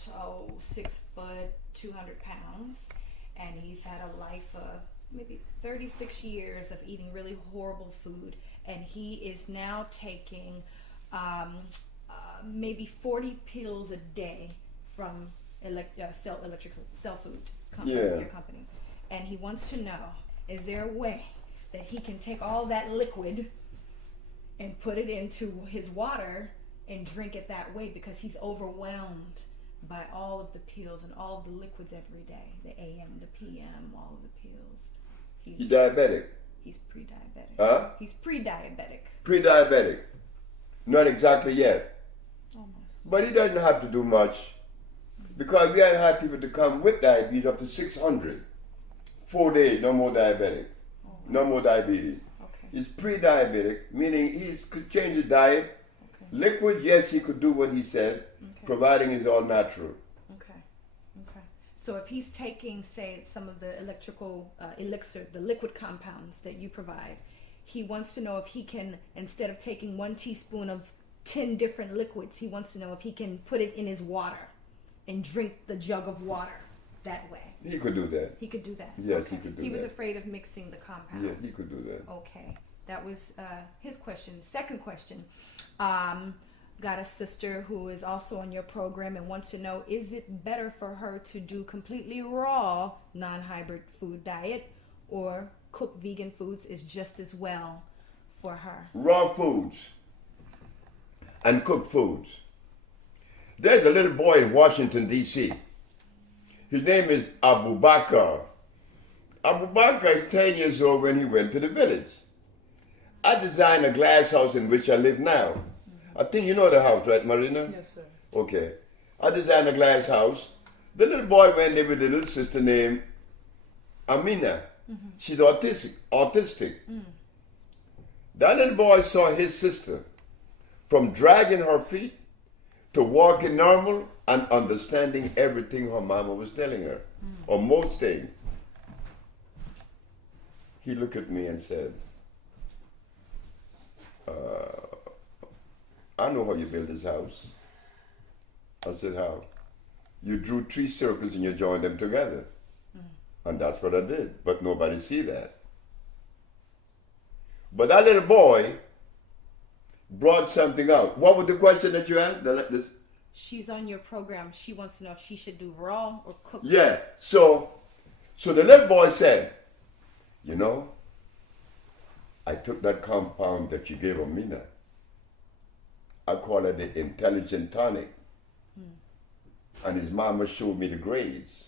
6 foot, 200 pounds, and he's had a life of maybe 36 years of eating really horrible food, and he is now taking maybe 40 pills a day from Cell Food company, your company. And he wants to know, is there a way that he can take all that liquid and put it into his water and drink it that way, because he's overwhelmed by all of the pills and all of the liquids every day, the AM, the PM, all of the pills. He's diabetic? He's pre-diabetic. Huh? He's pre-diabetic. Pre-diabetic. Not exactly yet. Almost. But he doesn't have to do much, because we have had people to come with diabetes up to 600. 4 days, no more diabetic. Oh, wow. No more diabetes. Okay. He's pre-diabetic, meaning he could change his diet. Okay. Liquid, yes, he could do what he said, Okay. providing it's all natural. Okay. Okay. So if he's taking, say, some of the electrical elixir, the liquid compounds that you provide, he wants to know if he can, instead of taking 1 teaspoon of 10 different liquids, he wants to know if he can put it in his water and drink the jug of water that way. He could do that. He could do that. Yes, okay. he could do He was that. afraid of mixing the compounds. Yeah, he could do that. Okay. That was his question. Second question. Got a sister who is also on your program and wants to know, is it better for her to do completely raw, non-hybrid food diet, or cook vegan foods is just as well for her? Raw foods and cooked foods. There's a little boy in Washington, D.C. His name is Abu Bakr. Abu Bakr is 10 years old when he went to the village. I designed a glass house in which I live now. Mm-hmm. I think you know the house, right, Marina? Yes, sir. Okay. I designed a glass house. The little boy went there with a little sister named Amina. Mm-hmm. She's autistic. Mm. That little boy saw his sister from dragging her feet to walking normal and understanding everything her mama was telling her, or most things. He looked at me and said, I know how you build this house. I said, how? You drew 3 circles and you joined them together. And that's what I did, but nobody see that. But that little boy brought something out. What was the question that you asked? She's on your program. She wants to know if she should do raw or cooked. Yeah. So the little boy said, you know, I took that compound that you gave Amina. I call it the intelligent tonic. And his mama showed me the grades.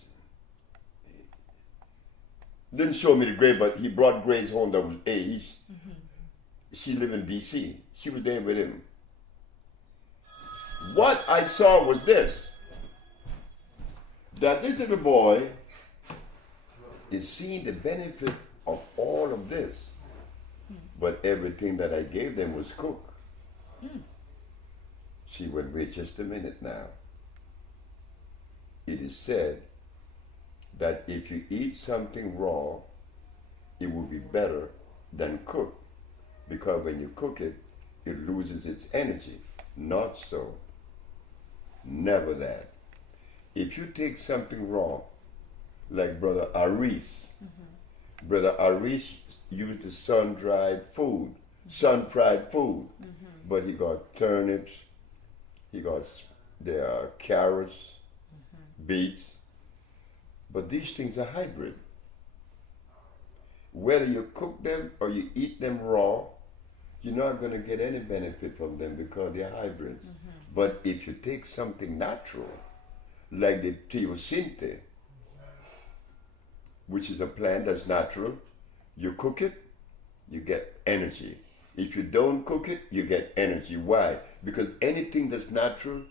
Didn't show me the grade, but he brought grades home that was A's. Mm-hmm. She lived in D.C. She was there with him. What I saw was this, that this little boy is seeing the benefit of all of this, but everything that I gave them was cooked. She went, wait just a minute now. It is said that if you eat something raw, it will be better than cooked, because when you cook it, it loses its energy. Not so. Never that. If you take something raw, like Brother Aris, Brother Aris use the sun-dried food, sun-fried food. But he got turnips, he got carrots, beets. But these things are hybrid. Whether you cook them or you eat them raw, you're not going to get any benefit from them because they're hybrids. But if you take something natural, like the teosinte, which is a plant that's natural, you cook it, you get energy. If you don't cook it, you get energy. Why? Because anything that's natural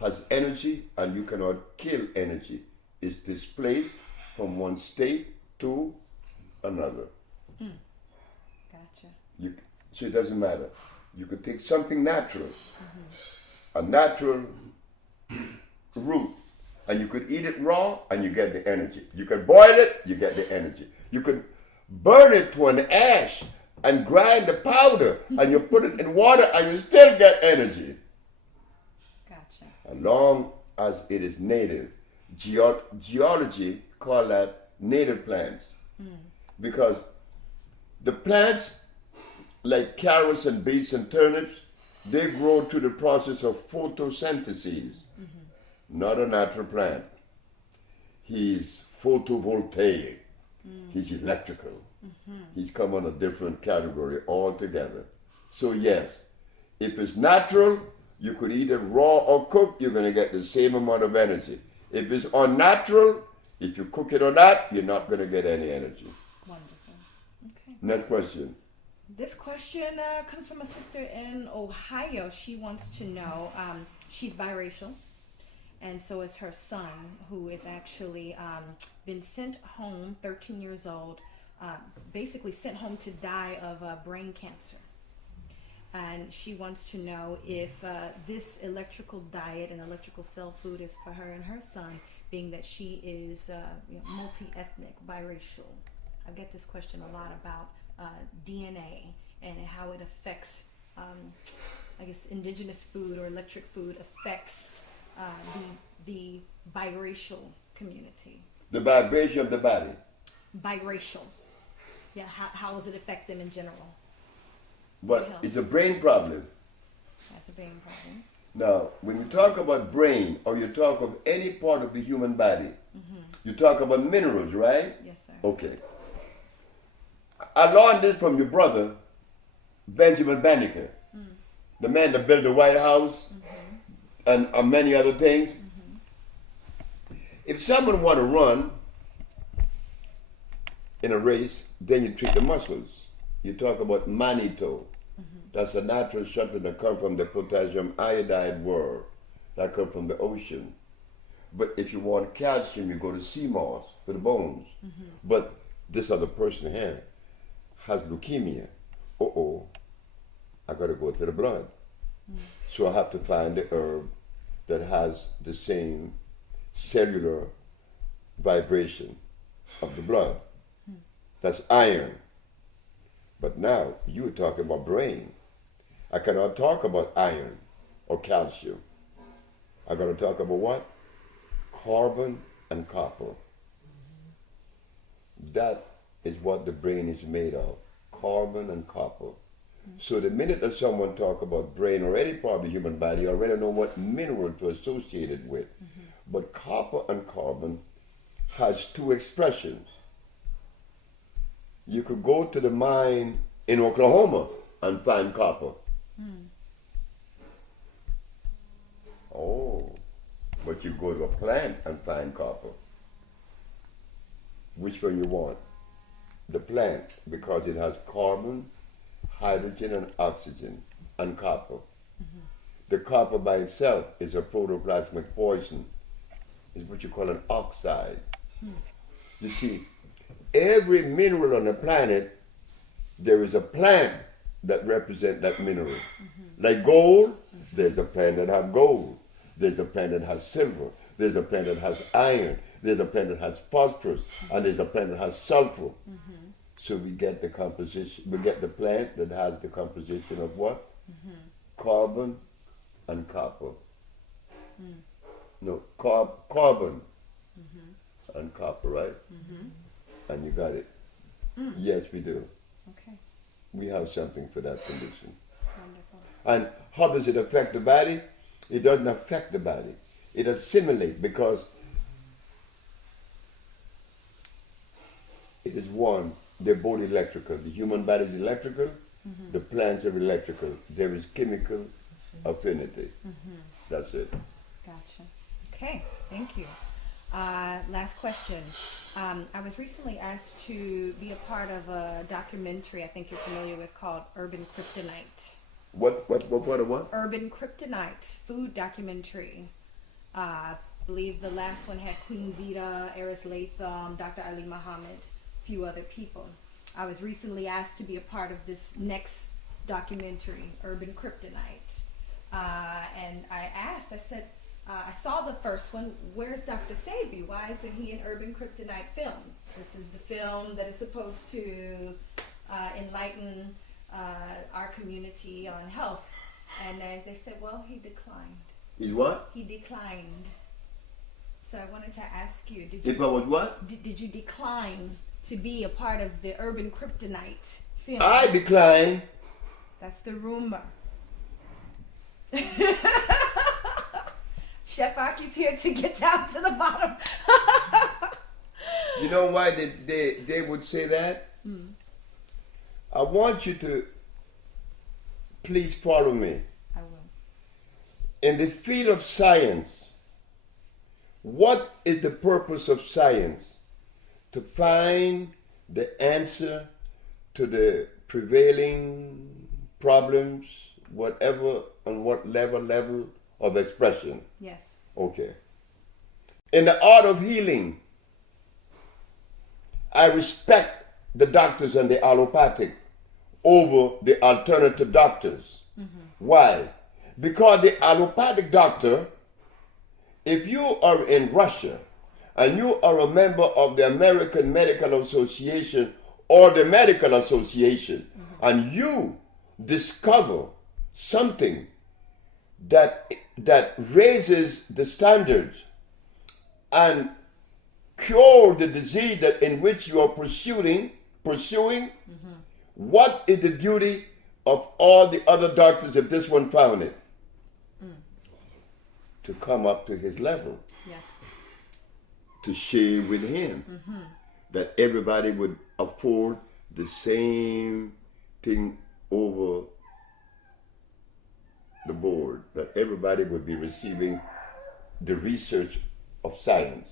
has energy, and you cannot kill energy. It's displaced from one state to another. Gotcha. So it doesn't matter. You could take something natural, a natural root, and you could eat it raw and you get the energy. You could boil it, you get the energy. You could burn it to an ash and grind the powder and you put it in water and you still get energy. Gotcha. As long as it is native. Geology call that native plants. Because the plants, like carrots and beets and turnips, they grow through the process of photosynthesis. Not a natural plant. He's photovoltaic. He's electrical. He's come on a different category altogether. So yes, if it's natural, you could eat it raw or cooked, you're going to get the same amount of energy. If it's unnatural, if you cook it or not, you're not going to get any energy. Wonderful. Okay. Next question. This question comes from a sister in Ohio. She wants to know, she's biracial, and so is her son, who is actually been sent home, 13 years old, basically sent home to die of brain cancer. And she wants to know if this electrical diet and electrical cell food is for her and her son, being that she is multi-ethnic, biracial. I get this question a lot about DNA and how it affects, I guess, indigenous food or electric food affects the biracial community. The vibration of the body. Biracial. Yeah, how does it affect them in general? But it's a brain problem. That's a brain problem. Now, when you talk about brain or you talk of any part of the human body, you talk about minerals, right? Yes, sir. Okay. I learned this from your brother, Benjamin Banneker, the man that built the White House and many other things. If someone want to run in a race, then you treat the muscles. You talk about mannitol. That's a natural substance that comes from the potassium iodide world, that comes from the ocean. But if you want calcium, you go to sea moss for the bones. But this other person here has leukemia. I got to go to the blood. So I have to find the herb that has the same cellular vibration of the blood. That's iron. But now you were talking about brain. I cannot talk about iron or calcium. I got to talk about what? Carbon and copper. That is what the brain is made of, carbon and copper. So the minute that someone talk about brain or any part of the human body, you already know what mineral to associate it with. But copper and carbon has two expressions. You could go to the mine in Oklahoma and find copper. Oh, but you go to a plant and find copper. Which one you want? The plant, because it has carbon, hydrogen, and oxygen, and copper. The copper by itself is a protoplasmic poison. It's what you call an oxide. You see, every mineral on the planet, there is a plant that represents that mineral. Like gold, there's a plant that has gold. There's a plant that has silver. There's a plant that has iron. There's a plant that has phosphorus. And there's a plant that has sulfur. So we get the composition, we get the plant that has the composition of what? Carbon and copper. No, carbon and copper, right? And you got it. Yes, we do. Okay. We have something for that condition. Wonderful. And how does it affect the body? It doesn't affect the body. It assimilates because it is one. They're both electrical. The human body is electrical. The plants are electrical. There is chemical affinity. That's it. Gotcha. Okay, thank you. Last question. I was recently asked to be a part of a documentary I think you're familiar with called Urban Kryptonite. What? Urban Kryptonite food documentary. I believe the last one had Queen Vita, Eris Latham, Dr. Ali Muhammad, a few other people. I was recently asked to be a part of this next documentary, Urban Kryptonite. And I asked, I said, I saw the first one, where's Dr. Sebi? Why isn't he in Urban Kryptonite film? This is the film that is supposed to enlighten our community on health. And they said, well, he declined. Is what? He declined. So I wanted to ask you, It was what? did you decline to be a part of the Urban Kryptonite film? I decline. That's the rumor. Chef Aki's here to get down to the bottom. You know why they would say that? I want you to please follow me. I will. In the field of science, what is the purpose of science? To find the answer to the prevailing problems, whatever, on what level of expression. Yes. Okay. In the art of healing, I respect the doctors and the allopathic over the alternative doctors. Why? Because the allopathic doctor, if you are in Russia and you are a member of the American Medical Association or the Medical Association, and you discover something that raises the standards and cure the disease that in which you are pursuing, what is the duty of all the other doctors if this one found it? To come up to his level. Yes. To share with him. That everybody would afford the same thing over the board. That everybody would be receiving the research of science.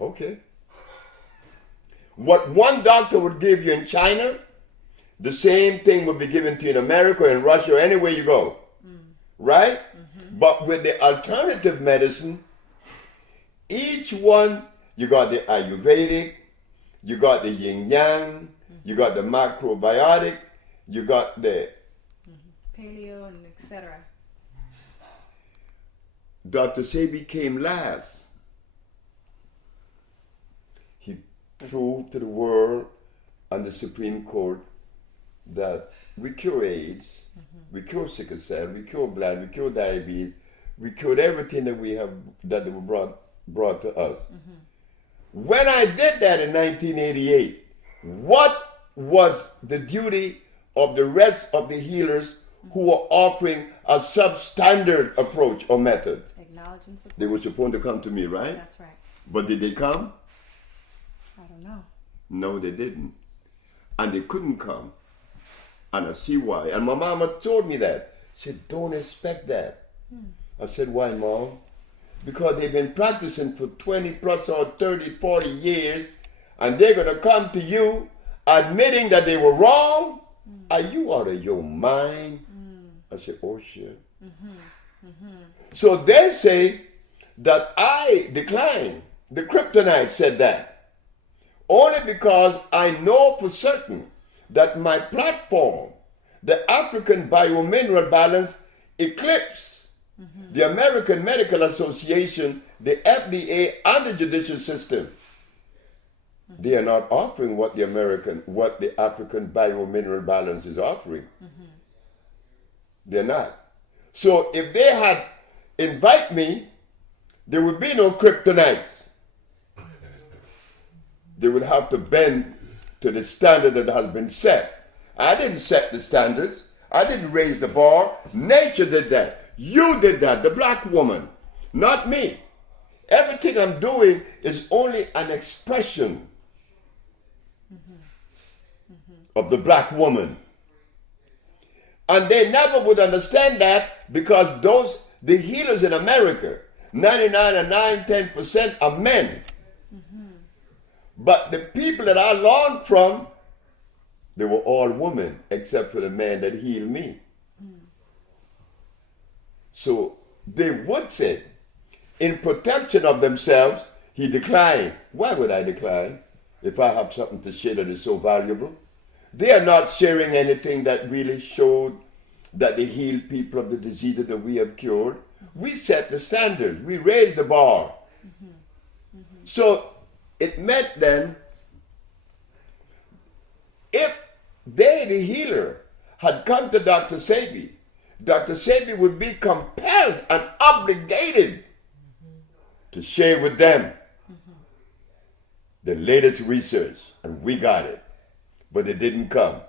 Okay. What one doctor would give you in China, the same thing would be given to you in America, in Russia, or anywhere you go. Right? But with the alternative medicine, each one, you got the Ayurvedic, you got the yin yang, you got the macrobiotic, you got the Paleo and etc. Dr. Sebi came last. He proved to the world and the Supreme Court that we cure AIDS, we cure sickle cell, we cure blind, we cure diabetes, we cured everything that we have that were brought to us. When I did that in 1988, what was the duty of the rest of the healers who were offering a substandard approach or method? Acknowledge and support. They were supposed to come to me, right? That's right. But did they come? I don't know. No, they didn't. And they couldn't come. And I see why. And my mama told me that. She said, don't expect that. I said, why, Mom? Because they've been practicing for 20 plus or 30, 40 years, and they're going to come to you admitting that they were wrong? Are you out of your mind? I said, oh, shit. So they say that I declined. The kryptonite said that. Only because I know for certain that my platform, the African Biomineral Balance, eclipsed the American Medical Association, the FDA, and the judicial system. They are not offering what the African Biomineral Balance is offering. They're not. So if they had invited me, there would be no kryptonite. They would have to bend to the standard that has been set. I didn't set the standards. I didn't raise the bar. Nature did that. You did that, the black woman, not me. Everything I'm doing is only an expression of the black woman. And they never would understand that because the healers in America, 10% are men. But the people that I learned from, they were all women, except for the man that healed me. So they would say, in protection of themselves, he declined. Why would I decline if I have something to share that is so valuable? They are not sharing anything that really showed that they healed people of the diseases that we have cured. We set the standards. We raised the bar. So it meant then, if they, the healer, had come to Dr. Sebi, Dr. Sebi would be compelled and obligated to share with them the latest research, and we got it. But it didn't come.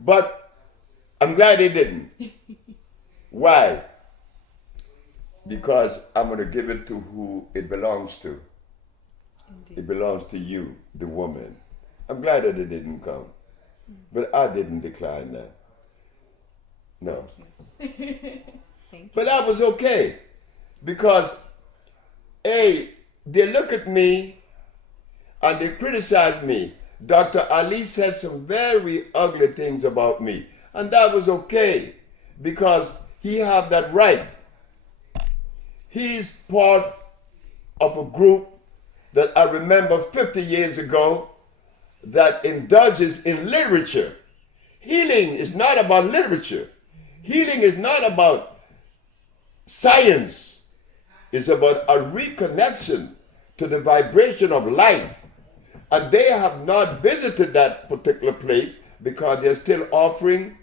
But I'm glad it didn't. Why? Because I'm going to give it to who it belongs to. Indeed. It belongs to you, the woman. I'm glad that it didn't come. But I didn't decline that. No. Thank you. But that was okay. Because, A, they look at me and they criticize me. Dr. Ali said some very ugly things about me. And that was okay, because he had that right. He's part of a group that I remember 50 years ago that indulges in literature. Healing is not about literature. Healing is not about science. It's about a reconnection to the vibration of life. And they have not visited that particular place because they're still offering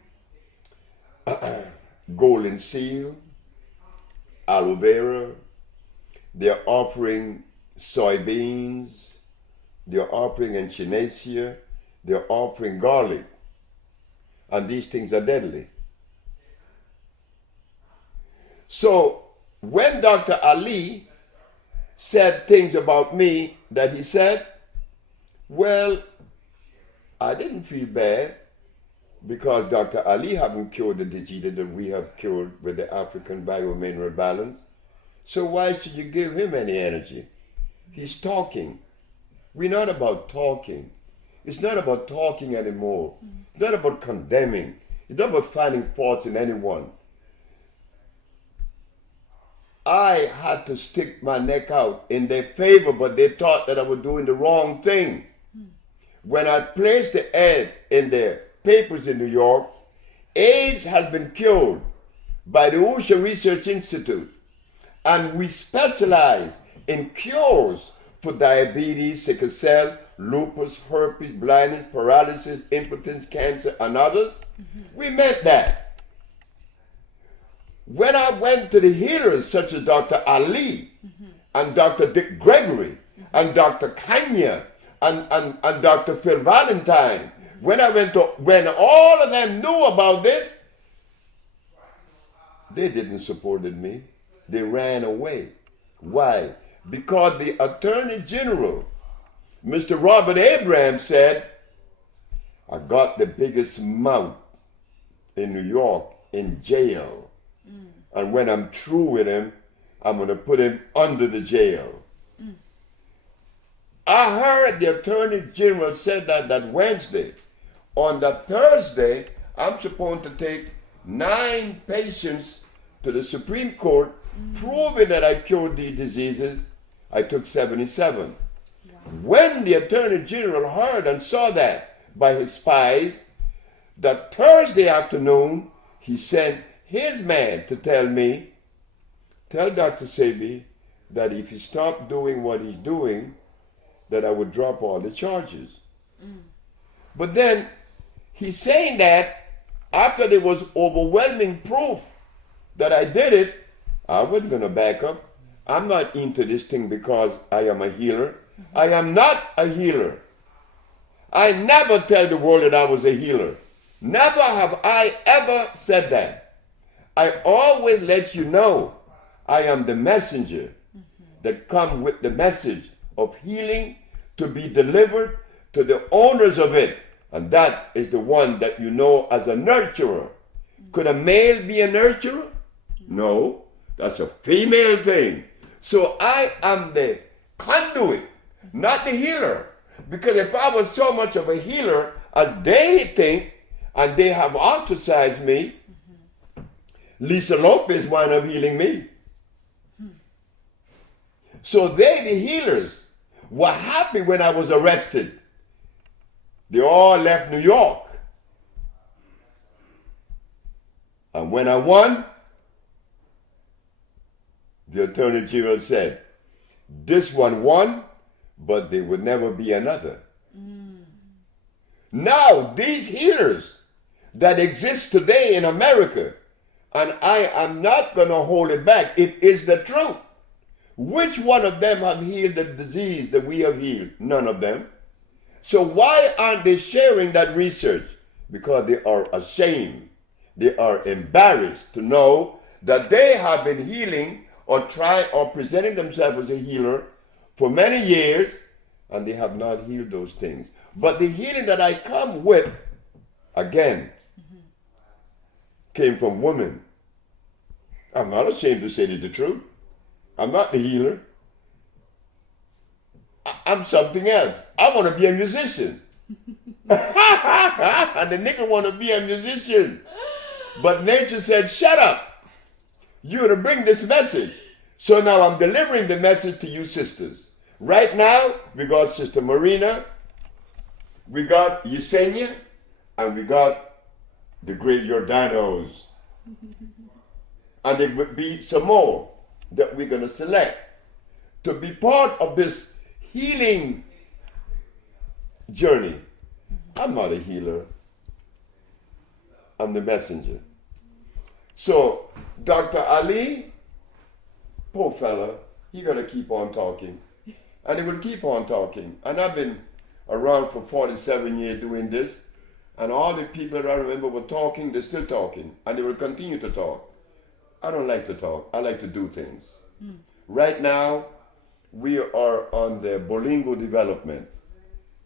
golden seal, aloe vera. They're offering soybeans. They're offering echinacea. They're offering garlic. And these things are deadly. So when Dr. Ali said things about me that he said, well, I didn't feel bad because Dr. Ali haven't cured the disease that we have cured with the African biomineral balance. So why should you give him any energy? He's talking. We're not about talking. It's not about talking anymore. It's not about condemning. It's not about finding faults in anyone. I had to stick my neck out in their favor, but they thought that I was doing the wrong thing. When I placed the ad in the papers in New York, AIDS has been cured by the Usha Research Institute, and we specialize in cures for diabetes, sickle cell, lupus, herpes, blindness, paralysis, impotence, cancer, and others. We meant that. When I went to the healers such as Dr. Ali and Dr. Dick Gregory and Dr. Kanya and Dr. Phil Valentine, when all of them knew about this, they didn't support me. They ran away. Why? Because the Attorney General, Mr. Robert Abraham, said, I got the biggest mouth in New York in jail. And when I'm through with him, I'm going to put him under the jail. I heard the Attorney General said that Wednesday. On the Thursday, I'm supposed to take 9 patients to the Supreme Court, proving that I cured these diseases. I took 77. Wow. When the Attorney General heard and saw that by his spies, that Thursday afternoon, he sent his man to tell me, tell Dr. Sebi that if he stopped doing what he's doing, that I would drop all the charges. But then he's saying that after there was overwhelming proof that I did it, I wasn't going to back up. I'm not into this thing because I am a healer. I am not a healer. I never tell the world that I was a healer. Never have I ever said that. I always let you know I am the messenger that come with the message of healing to be delivered to the owners of it. And that is the one that you know as a nurturer. Could a male be a nurturer? No, that's a female thing. So I am the conduit, not the healer. Because if I was so much of a healer as they think, and they have ostracized me, Lisa Lopez wound up healing me. So they, the healers, were happy when I was arrested. They all left New York. And when I won, the Attorney General said, this one won, but there would never be another. Now, these healers that exist today in America, and I am not going to hold it back, it is the truth. Which one of them have healed the disease that we have healed? None of them. So why aren't they sharing that research? Because they are ashamed. They are embarrassed to know that they have been healing or presenting themselves as a healer for many years, and they have not healed those things. But the healing that I come with, again, came from women. I'm not ashamed to say the truth. I'm not the healer. I'm something else. I want to be a musician. And the nigga want to be a musician. But nature said, shut up. You're going to bring this message. So now I'm delivering the message to you sisters. Right now, we got Sister Marina, we got Yesenia, and we got the great Jordanos. And there will be some more that we're going to select to be part of this healing journey. I'm not a healer. I'm the messenger. So, Dr. Ali, poor fella, he got to keep on talking. And he will keep on talking. And I've been around for 47 years doing this. And all the people that I remember were talking, they're still talking. And they will continue to talk. I don't like to talk. I like to do things. Right now, we are on the Bolingo development,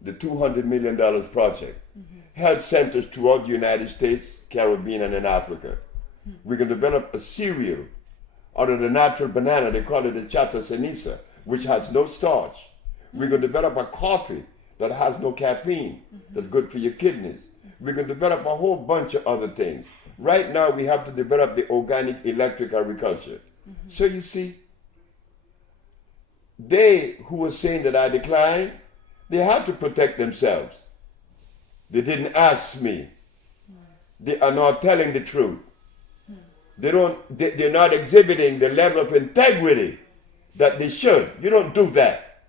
the $200 million project. Health centers throughout the United States, Caribbean, and in Africa. We can develop a cereal out of the natural banana. They call it the chata ceniza, which has no starch. We can develop a coffee that has no caffeine, that's good for your kidneys. We can develop a whole bunch of other things. Right now, we have to develop the organic electric agriculture. So you see, they who were saying that I declined, they have to protect themselves. They didn't ask me. They are not telling the truth. They're not exhibiting the level of integrity that they should. You don't do that.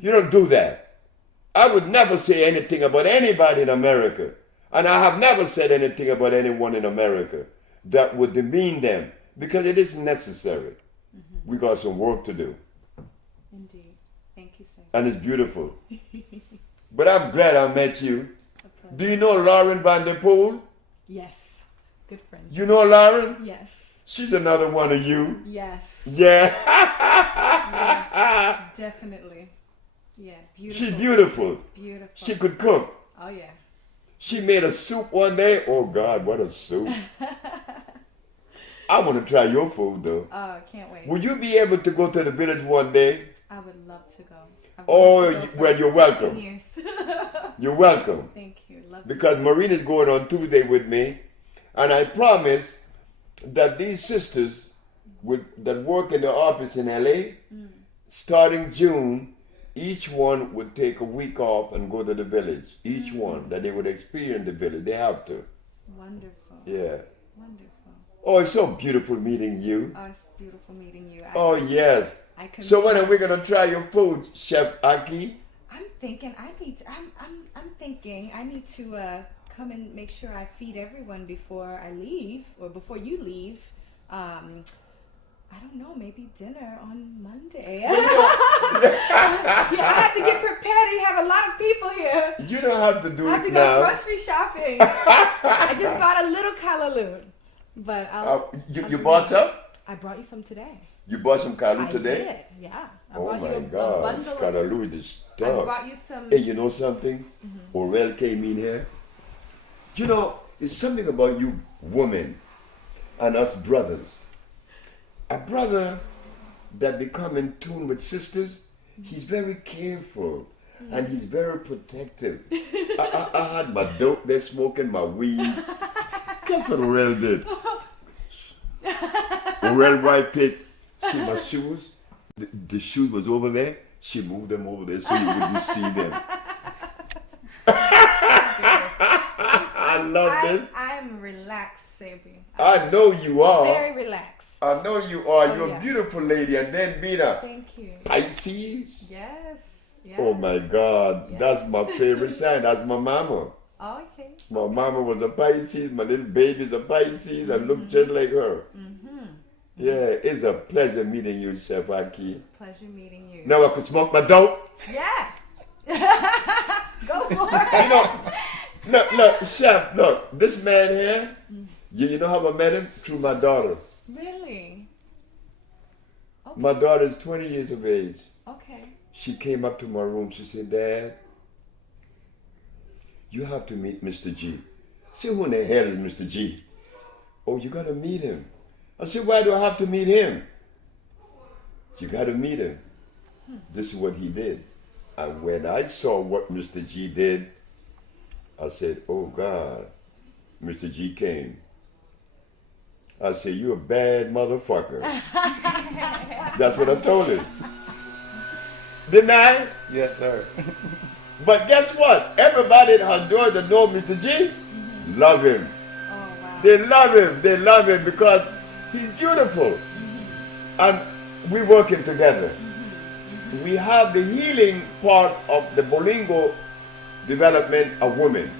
You don't do that. I would never say anything about anybody in America, and I have never said anything about anyone in America that would demean them, because it isn't necessary. We got some work to do. Indeed. Thank you, sir. And it's beautiful. But I'm glad I met you. Do you know Lauren Van Der Poel? Yes. Good friend. You know Lauren? Yes. She's another one of you. Yes. Yeah. Yeah, definitely. Yeah, beautiful. She's beautiful. Beautiful. She could cook. Oh, yeah. She made a soup one day. Oh, God, what a soup. I want to try your food, though. Oh, I can't wait. Will you be able to go to the village one day? I would love to go. Well, you're welcome. Years. You're welcome. Thank you. Love Because Marina's going on Tuesday with me, and I promise that these sisters that work in the office in LA, starting June, each one would take a week off and go to the village. Each one, that they would experience the village. They have to. Wonderful. Yeah. Wonderful. Oh, it's so beautiful meeting you. Oh, it's beautiful meeting you. Oh, yes. So when are we going to try your food, Chef Aki? I'm thinking I need to come and make sure I feed everyone before I leave, or before you leave. I don't know, maybe dinner on Monday. You know, I have to get prepared. You have a lot of people here. you don't have to do I have it to go now. grocery shopping. I just bought a little callaloo. But You bought some? I brought you some today. You bought some kalu I today? did, yeah. I Oh brought you my a God, bundle of, kalu is I stuff. brought you some. Hey, you know something? Orel came in here. You know, it's something about you women and us brothers. A brother that become in tune with sisters, he's very careful and he's very protective. I had my dope there smoking my weed. Guess what Orel did? Orel wife see my shoes? The shoes was over there. She moved them over there so you wouldn't see them. I love this. I'm relaxed, Sebi. I know you are. Very relaxed. I know you are. Oh, You're yeah. a beautiful lady. And then being a Thank you. Pisces. Yes. Yes. Oh my God. Yeah. That's my favorite sign. That's my mama. Oh, okay. My mama was a Pisces. My little baby's a Pisces. I look just like her. Mm-hmm. Yeah, it's a pleasure meeting you, Chef Aki. Pleasure meeting you. Now I could smoke my dope. Yeah. Go for it. You know, look, Chef, look, this man here, you know how I met him? Through my daughter. Really? Okay. My daughter is 20 years of age. Okay. She came up to my room. She said, Dad, you have to meet Mr. G. I said, who in the hell is Mr. G? Oh, you got to meet him. I said, why do I have to meet him? You got to meet him. This is what he did. And when I saw what Mr. G did, I said, oh God, Mr. G came. I said, you a bad motherfucker. That's what I told him. Didn't I? Yes, sir. But guess what? Everybody in Honduras that know Mr. G love him. Oh, wow. They love him. They love him because he's beautiful. And we're working together. We have the healing part of the Bolingo development of women.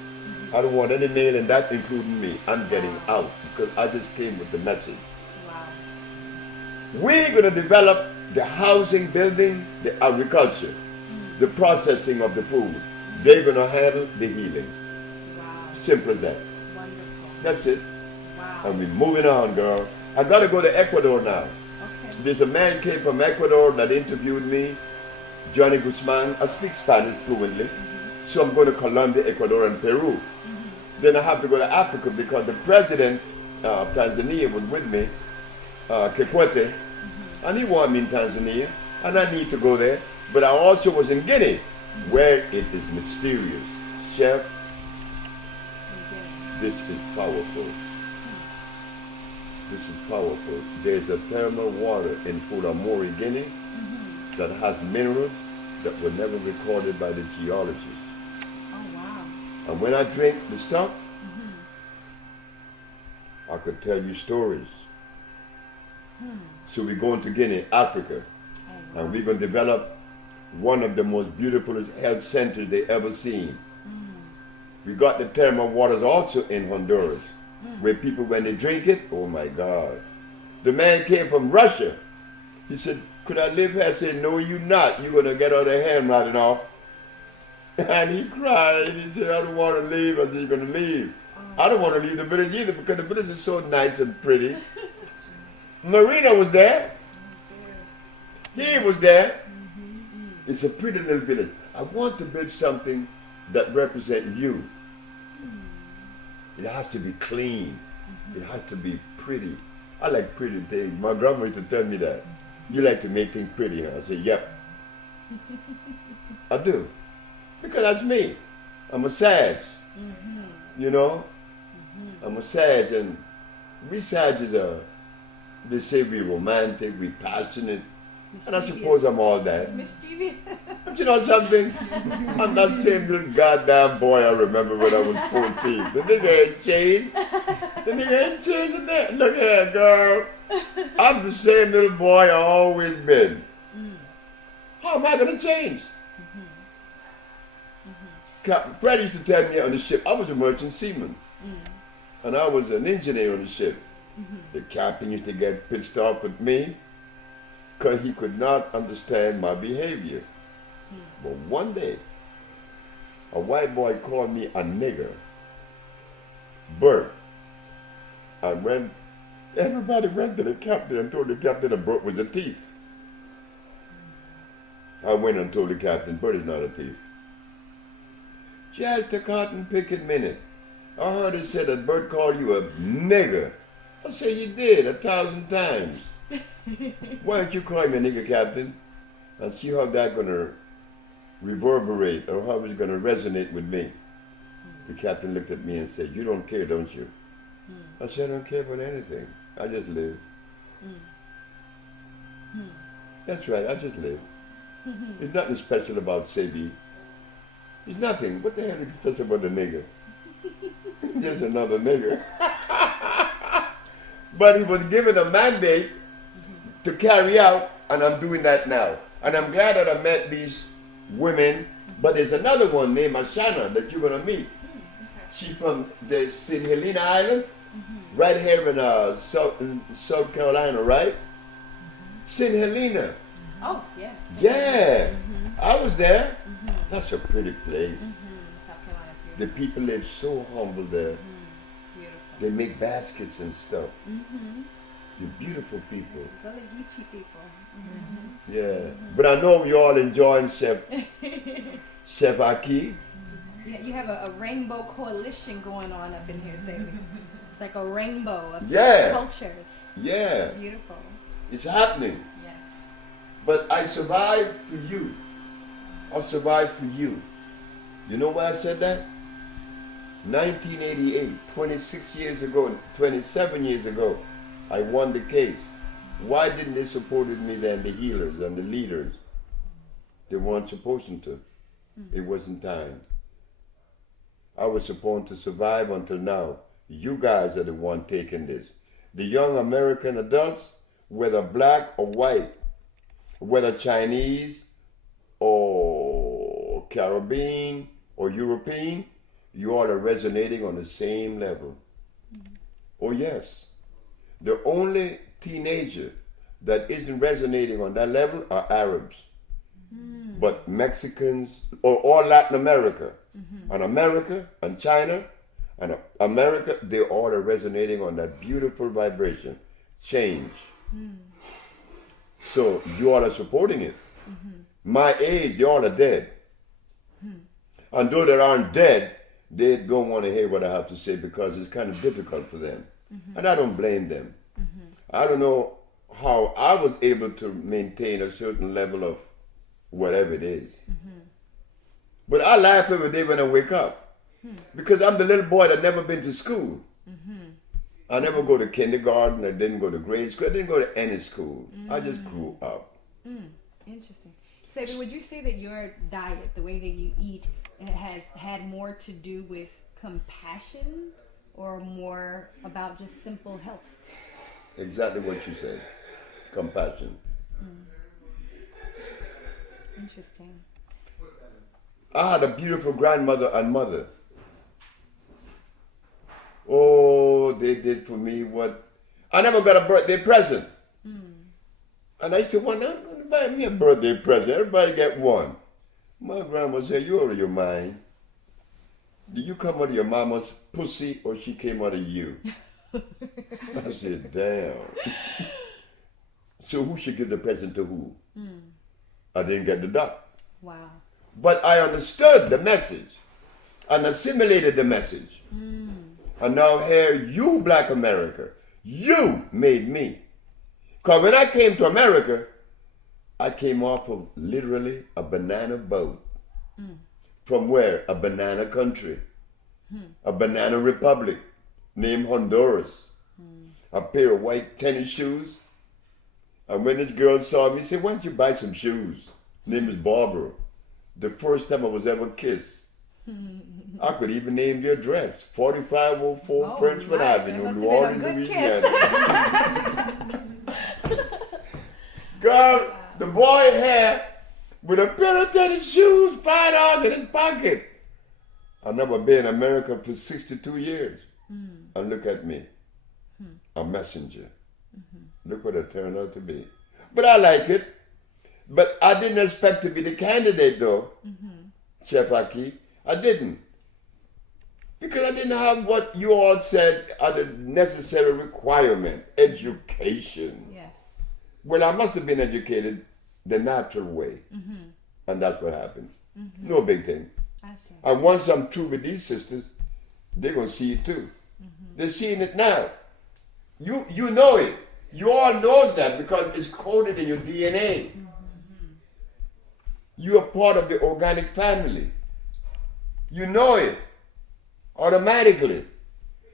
I don't want any male in that, including me. I'm getting out because I just came with the message. Wow. We're going to develop the housing, building, the agriculture, the processing of the food. They're going to handle the healing. Wow. Simple as that. Wonderful. That's it. Wow. And we're moving on, girl. I got to go to Ecuador now. Okay. There's a man came from Ecuador that interviewed me, Johnny Guzman. I speak Spanish fluently. So I'm going to Colombia, Ecuador, and Peru. Then I have to go to Africa because the president of Tanzania was with me, Kikwete, and he wanted me in Tanzania, and I need to go there. But I also was in Guinea, where it is mysterious. Chef, this is powerful. This is powerful. There's a thermal water in Fulamori, Guinea, that has minerals that were never recorded by the geologists. Oh, wow. And when I drink the stuff, I could tell you stories. So we're going to Guinea, Africa, and we're going to develop one of the most beautiful health centers they ever seen. We got the thermal waters also in Honduras, where people, when they drink it, oh my God. The man came from Russia. He said, could I live here? I said, no, you're not. You're going to get all the hand rotting off. And he cried. He said, I don't want to leave. I said, you're going to leave. I don't want to leave the village either because the village is so nice and pretty. Marina was there. He was there. It's a pretty little village. I want to build something that represents you. It has to be clean. It has to be pretty. I like pretty things. My grandma used to tell me that. You like to make things pretty, huh? I said, yep. I do. Because that's me. I'm a Sag. You know? I'm a Sag, and we Sages are, they say we're romantic, we're passionate, and I suppose I'm all that. Mischievous. But you know something? I'm that same little goddamn boy I remember when I was 14. The nigga ain't changed. The nigga ain't changed a damn. Look here, girl. I'm the same little boy I always been. How am I going to change? Captain Fred used to tell me on the ship, I was a merchant seaman. And I was an engineer on the ship. The captain used to get pissed off with me because he could not understand my behavior. But one day, a white boy called me a nigger. Bert. Everybody went to the captain and told the captain that Bert was a thief. I went and told the captain, Bert is not a thief. Just a cotton picking minute. I heard it said that Bert called you a nigger. I said, he did 1,000 times. Why don't you call me a nigger, captain? And see how that's going to reverberate or how it's going to resonate with me. The captain looked at me and said, you don't care, don't you? I said, I don't care about anything. I just live. That's right, I just live. There's nothing special about Sebi. There's nothing. What the hell is special about the nigger? Just another nigger. But he was given a mandate to carry out, and I'm doing that now. And I'm glad that I met these women, but there's another one named Ashana that you're going to meet. She's from the St. Helena Island, right here in South Carolina, right? St. Helena. Oh, yeah. Yeah. I was there. That's a pretty place. South Carolina's beautiful. The people live so humble there. Beautiful. They make baskets and stuff. They're beautiful people. Gullah-Geechee people. Yeah. But I know you all enjoying Chef Aki. Yeah, you have a rainbow coalition going on up in here, Sebi. It's like a rainbow of cultures. Yeah. Beautiful. It's happening. Yes. But I survived for you. I survived for you. You know why I said that? 1988, 26 years ago, 27 years ago, I won the case. Why didn't they support me then, the healers and the leaders? They weren't supposed to. It wasn't time. I was supposed to survive until now. You guys are the one taking this. The young American adults, whether black or white, whether Chinese or Caribbean or European, you all are resonating on the same level. Oh yes. The only teenager that isn't resonating on that level are Arabs. But Mexicans, or all Latin America, and America, and China, and America, they all are resonating on that beautiful vibration. Change. So you all are supporting it. My age, they all are dead. And though they aren't dead, they don't want to hear what I have to say because it's kind of difficult for them. And I don't blame them. I don't know how I was able to maintain a certain level of whatever it is. But I laugh every day when I wake up because I'm the little boy that never been to school. I never go to kindergarten, I didn't go to grade school, I didn't go to any school. I just grew up. Interesting. Sebi, would you say that your diet, the way that you eat, has had more to do with compassion or more about just simple health? Exactly what you said. Compassion. Interesting. I had a beautiful grandmother and mother. Oh, they did for me what... I never got a birthday present. And I used to wonder, buy me a birthday present. Everybody get one. My grandma said, you out of your mind. Did you come out of your mama's pussy or she came out of you? I said, damn. So who should give the present to who? I didn't get the duck. Wow. But I understood the message and assimilated the message. And now here, you Black America, you made me. Because when I came to America, I came off of literally a banana boat. From where? A banana country. A banana republic named Honduras. A pair of white tennis shoes. And when this girl saw me, she said, why don't you buy some shoes? Name is Barbara. The first time I was ever kissed. I could even name the address. 4504 Frenchman Avenue, New Orleans, Louisiana. Girl, the boy had with a pair of tennis shoes, $5 in his pocket. I've never been in America for 62 years. And look at me. a messenger. Look what it turned out to be. But I like it. But I didn't expect to be the candidate, though, Chef Aki. I didn't. Because I didn't have what you all said are the necessary requirement, education. Yes. Well, I must have been educated the natural way. And that's what happened. No big thing. I see. And once I'm through with these sisters, they're going to see it too. They're seeing it now. You know it. You all knows that because it's coded in your DNA. You are part of the organic family. You know it automatically.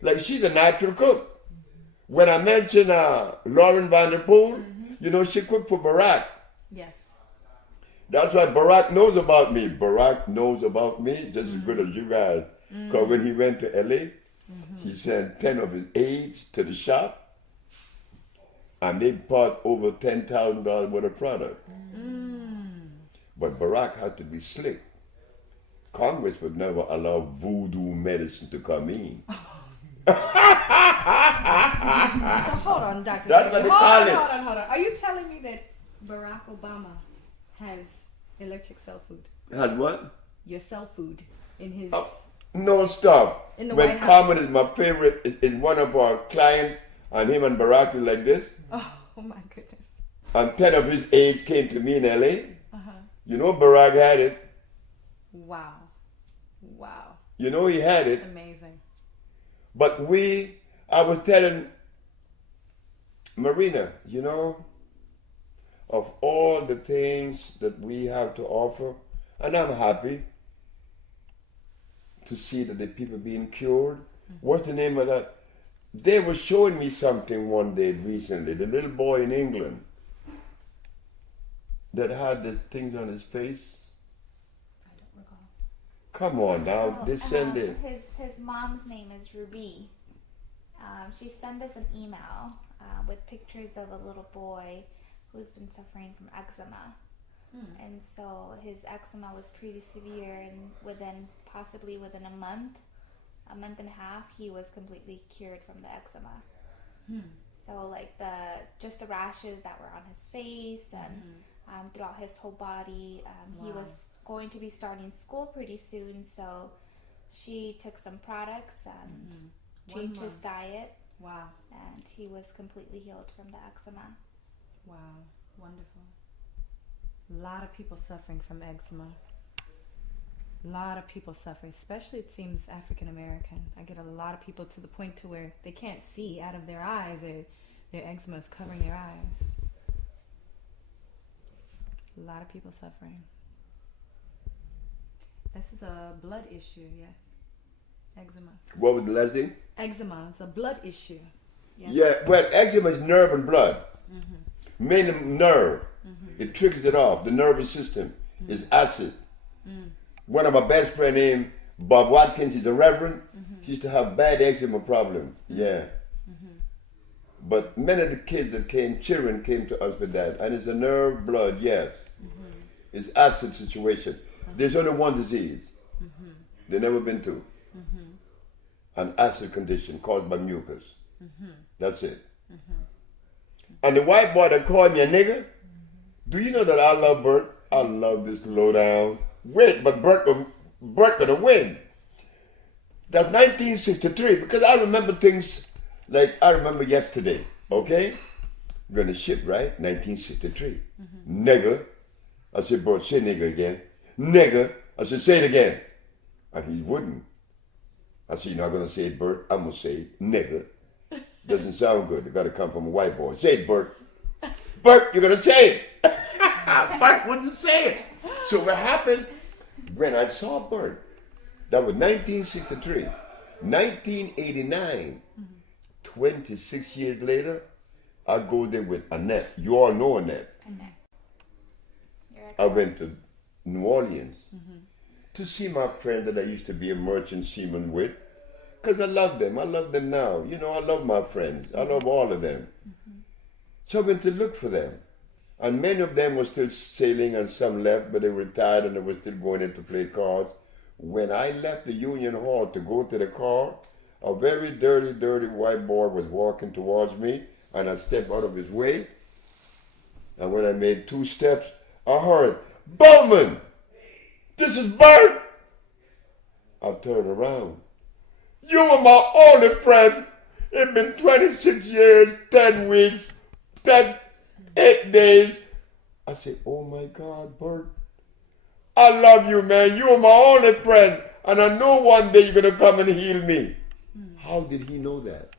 Like she's a natural cook. When I mentioned Lauren Vanderpool, you know, she cooked for Barack. Yes. That's why Barack knows about me. Barack knows about me just as good as you guys. Because when he went to LA, he sent 10 of his aides to the shop and they bought over $10,000 worth of product. But Barack had to be slick. Congress would never allow voodoo medicine to come in. So hold on, Dr. That's Sebi. what they call it. Hold on. Are you telling me that Barack Obama has electric cell food? Has what? Your cell food in his... No, stop. In the When White House. Carmen is my favorite, is one of our clients, and him and Barack is like this, Oh my goodness. and 10 of his aides came to me in LA. Uh-huh. You know Barack had it. Wow. Wow. You know he had it. Amazing. But I was telling Marina, you know, of all the things that we have to offer, and I'm happy to see that the people being cured. What's the name of that? They were showing me something one day recently, the little boy in England that had the things on his face. I don't recall. Come on now, they send it. His mom's name is Ruby. She sent us an email with pictures of a little boy who's been suffering from eczema. And so his eczema was pretty severe, and possibly within a month and a half, he was completely cured from the eczema. So like just the rashes that were on his face and throughout his whole body. He was going to be starting school pretty soon, so she took some products and changed his diet. Wow. And he was completely healed from the eczema. Wow. Wonderful. A lot of people suffering from eczema. A lot of people suffering, especially it seems African American. I get a lot of people to the point to where they can't see out of their eyes. Their eczema is covering their eyes. A lot of people suffering. This is a blood issue, yes. Eczema. What was the last thing? Eczema, it's a blood issue. Yes. Yeah, well, eczema is nerve and blood. Mainly nerve. It triggers it off. The nervous system is acid. One of my best friend named Bob Watkins, he's a reverend. He used to have bad eczema problem. Yeah. But many of the kids that children came to us with that. And it's a nerve, blood, yes. It's acid situation. There's only one disease. There's never been two. An acid condition caused by mucus. That's it. And the white boy that called me a nigger, do you know that I love Bert? I love this lowdown. Wait, but Bert gonna win. That's 1963, because I remember things like I remember yesterday, okay? We're gonna ship, right? 1963. Nigger. I said, Bert, say nigger again. Nigger. I said, say it again. And he wouldn't. I said, you're not gonna say it, Bert. I'm gonna say it, nigger. Doesn't sound good. It gotta come from a white boy. Say it, Bert. Bert, you're gonna say it. Bert wouldn't say it. So what happened when I saw Bert? That was 1963. 1989, 26 years later, I go there with Annette. You all know Annette. Annette. I went to New Orleans to see my friend that I used to be a merchant seaman with, because I love them. I love them now. You know, I love my friends. I love all of them. So I went to look for them. And many of them were still sailing and some left, but they retired and they were still going in to play cards. When I left the Union Hall to go to the car, A very dirty, dirty white boy was walking towards me, and I stepped out of his way. And when I made 2 steps, I heard, "Bowman, this is Bert." I turned around. "You were my only friend. It's been 26 years, 10 weeks, 8 days. I said, "Oh my God, Bert. I love you, man. You were my only friend. And I know one day you're going to come and heal me." How did he know that?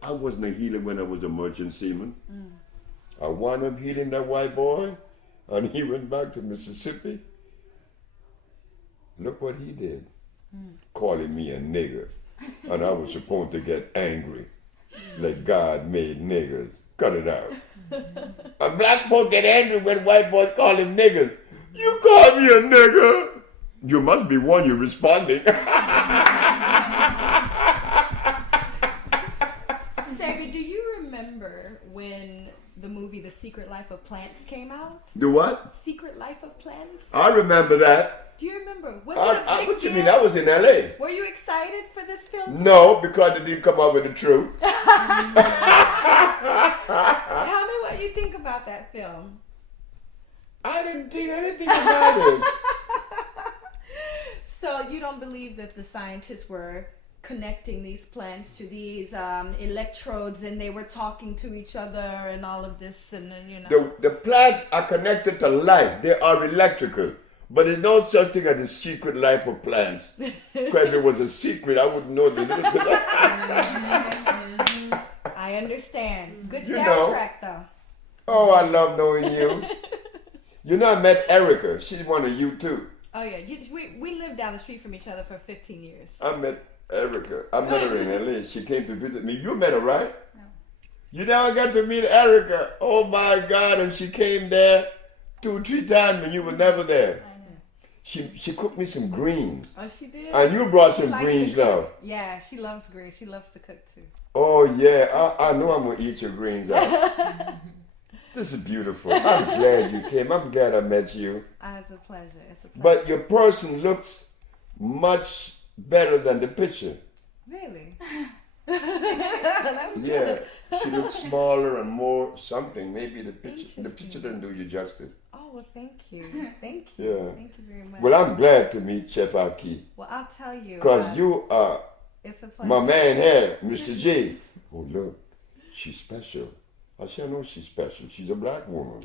I wasn't a healer when I was a merchant seaman. I wound up healing that white boy, and he went back to Mississippi. Look what he did. Calling me a nigger. And I was supposed to get angry. Like God made niggers. Cut it out. And black folk get angry when white boys call him niggers. "You call me a nigger?" You must be one you're responding. Sebi, do you remember when the movie The Secret Life of Plants came out? The what? Secret Life of Plants? I remember that. Do you remember? Was it a big What you deal? mean? That was in L.A. Were you excited for this film? No, because it didn't come out with the truth. Tell me what you think about that film. I didn't think anything about it. So you don't believe that the scientists were connecting these plants to these electrodes, and they were talking to each other and all of this, and you know. The plants are connected to life. They are electrical. But there's no such thing as the secret life of plants. Because if it was a secret, I wouldn't know the little bit. I understand. Good You soundtrack, though. Oh, I love knowing you. You know, I met Erica. She's one of you, too. Oh, yeah. We lived down the street from each other for 15 years. I met Erica. I met her in L.A. She came to visit me. You met her, right? No. You never got to meet Erica. Oh, my God. And she came there 2 or 3 times and you were never there. She cooked me some greens. Oh, she did? And you brought She some likes greens to cook. now. Yeah, she loves greens. She loves to cook, too. Oh, yeah. I know I'm going to eat your greens out. This is beautiful. I'm glad you came. I'm glad I met you. It's a pleasure. It's a pleasure. But your person looks much better than the picture. Really? That's Yeah. good. She looks smaller and more something. Maybe the picture Interesting. didn't do you justice. Oh, well, thank you. Thank you. Yeah. Thank you very much. Well, I'm glad to meet Chef Aki. Well, I'll tell you. Because you are It's a pleasure. my man here, Mr. J. Oh, look. She's special. I said, I know she's special. She's a black woman.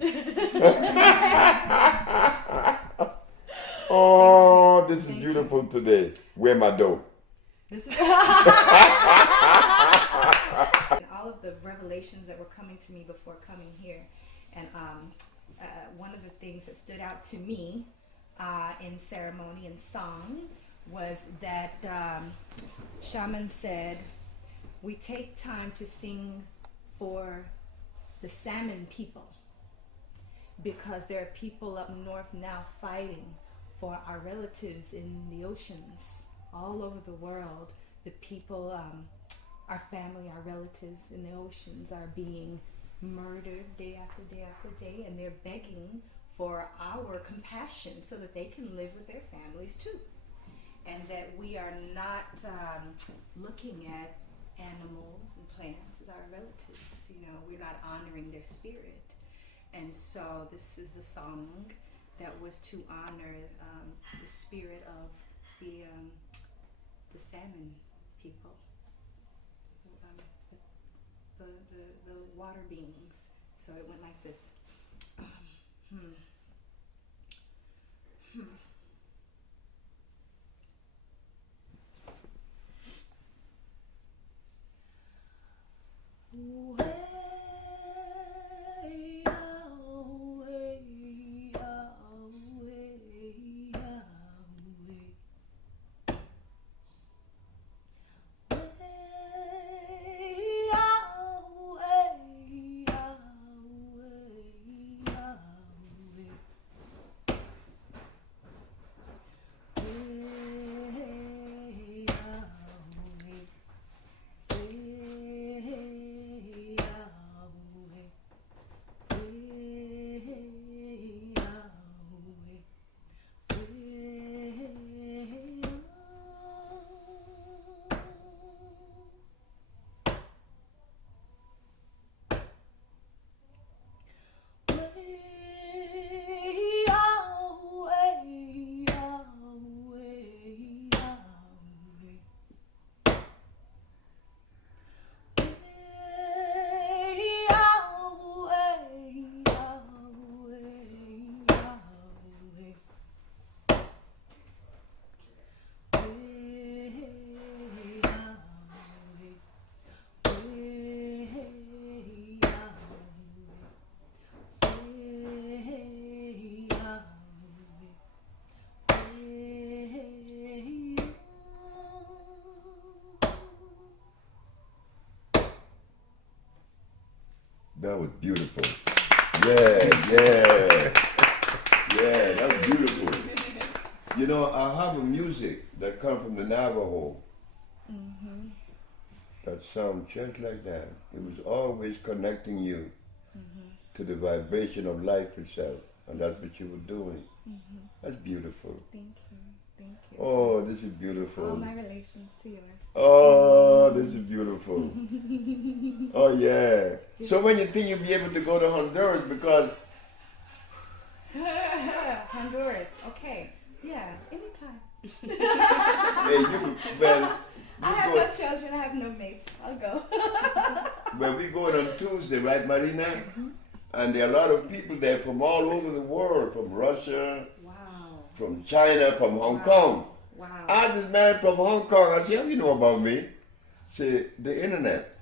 Oh, this is beautiful today. Where my dough? This is all of the revelations that were coming to me before coming here, and one of the things that stood out to me in ceremony and song was that shaman said, "We take time to sing for the salmon people, because there are people up north now fighting for our relatives in the oceans all over the world. The people, our family, our relatives in the oceans are being murdered day after day after day, and they're begging for our compassion so that they can live with their families too. And that we are not looking at animals and plants as our relatives. You know, we're not honoring their spirit. And so this is a song that was to honor the spirit of the salmon people, the water beings. So it went like this. That was beautiful. Yeah. Yeah, that's beautiful. You know, I have a music that comes from the Navajo that sounds just like that. It was always connecting you to the vibration of life itself, and that's what you were doing. That's beautiful. Thank you. Thank you. Oh, this is beautiful. All my relations to yours. Oh, this is beautiful. Oh, yeah. So when you think you'll be able to go to Honduras, because Honduras. Okay. Yeah. Anytime. hey, I have no children. I have no mates. I'll go. well, we going on Tuesday, right, Marina? And there are a lot of people there from all over the world, from Russia, Wow. from China, from Hong Kong. Wow. I had this man from Hong Kong. I said, how you know about me? Say, the internet.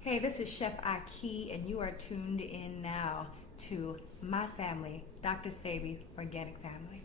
Hey, this is Chef Aki, and you are tuned in now to my family, Dr. Sebi's Organic Family.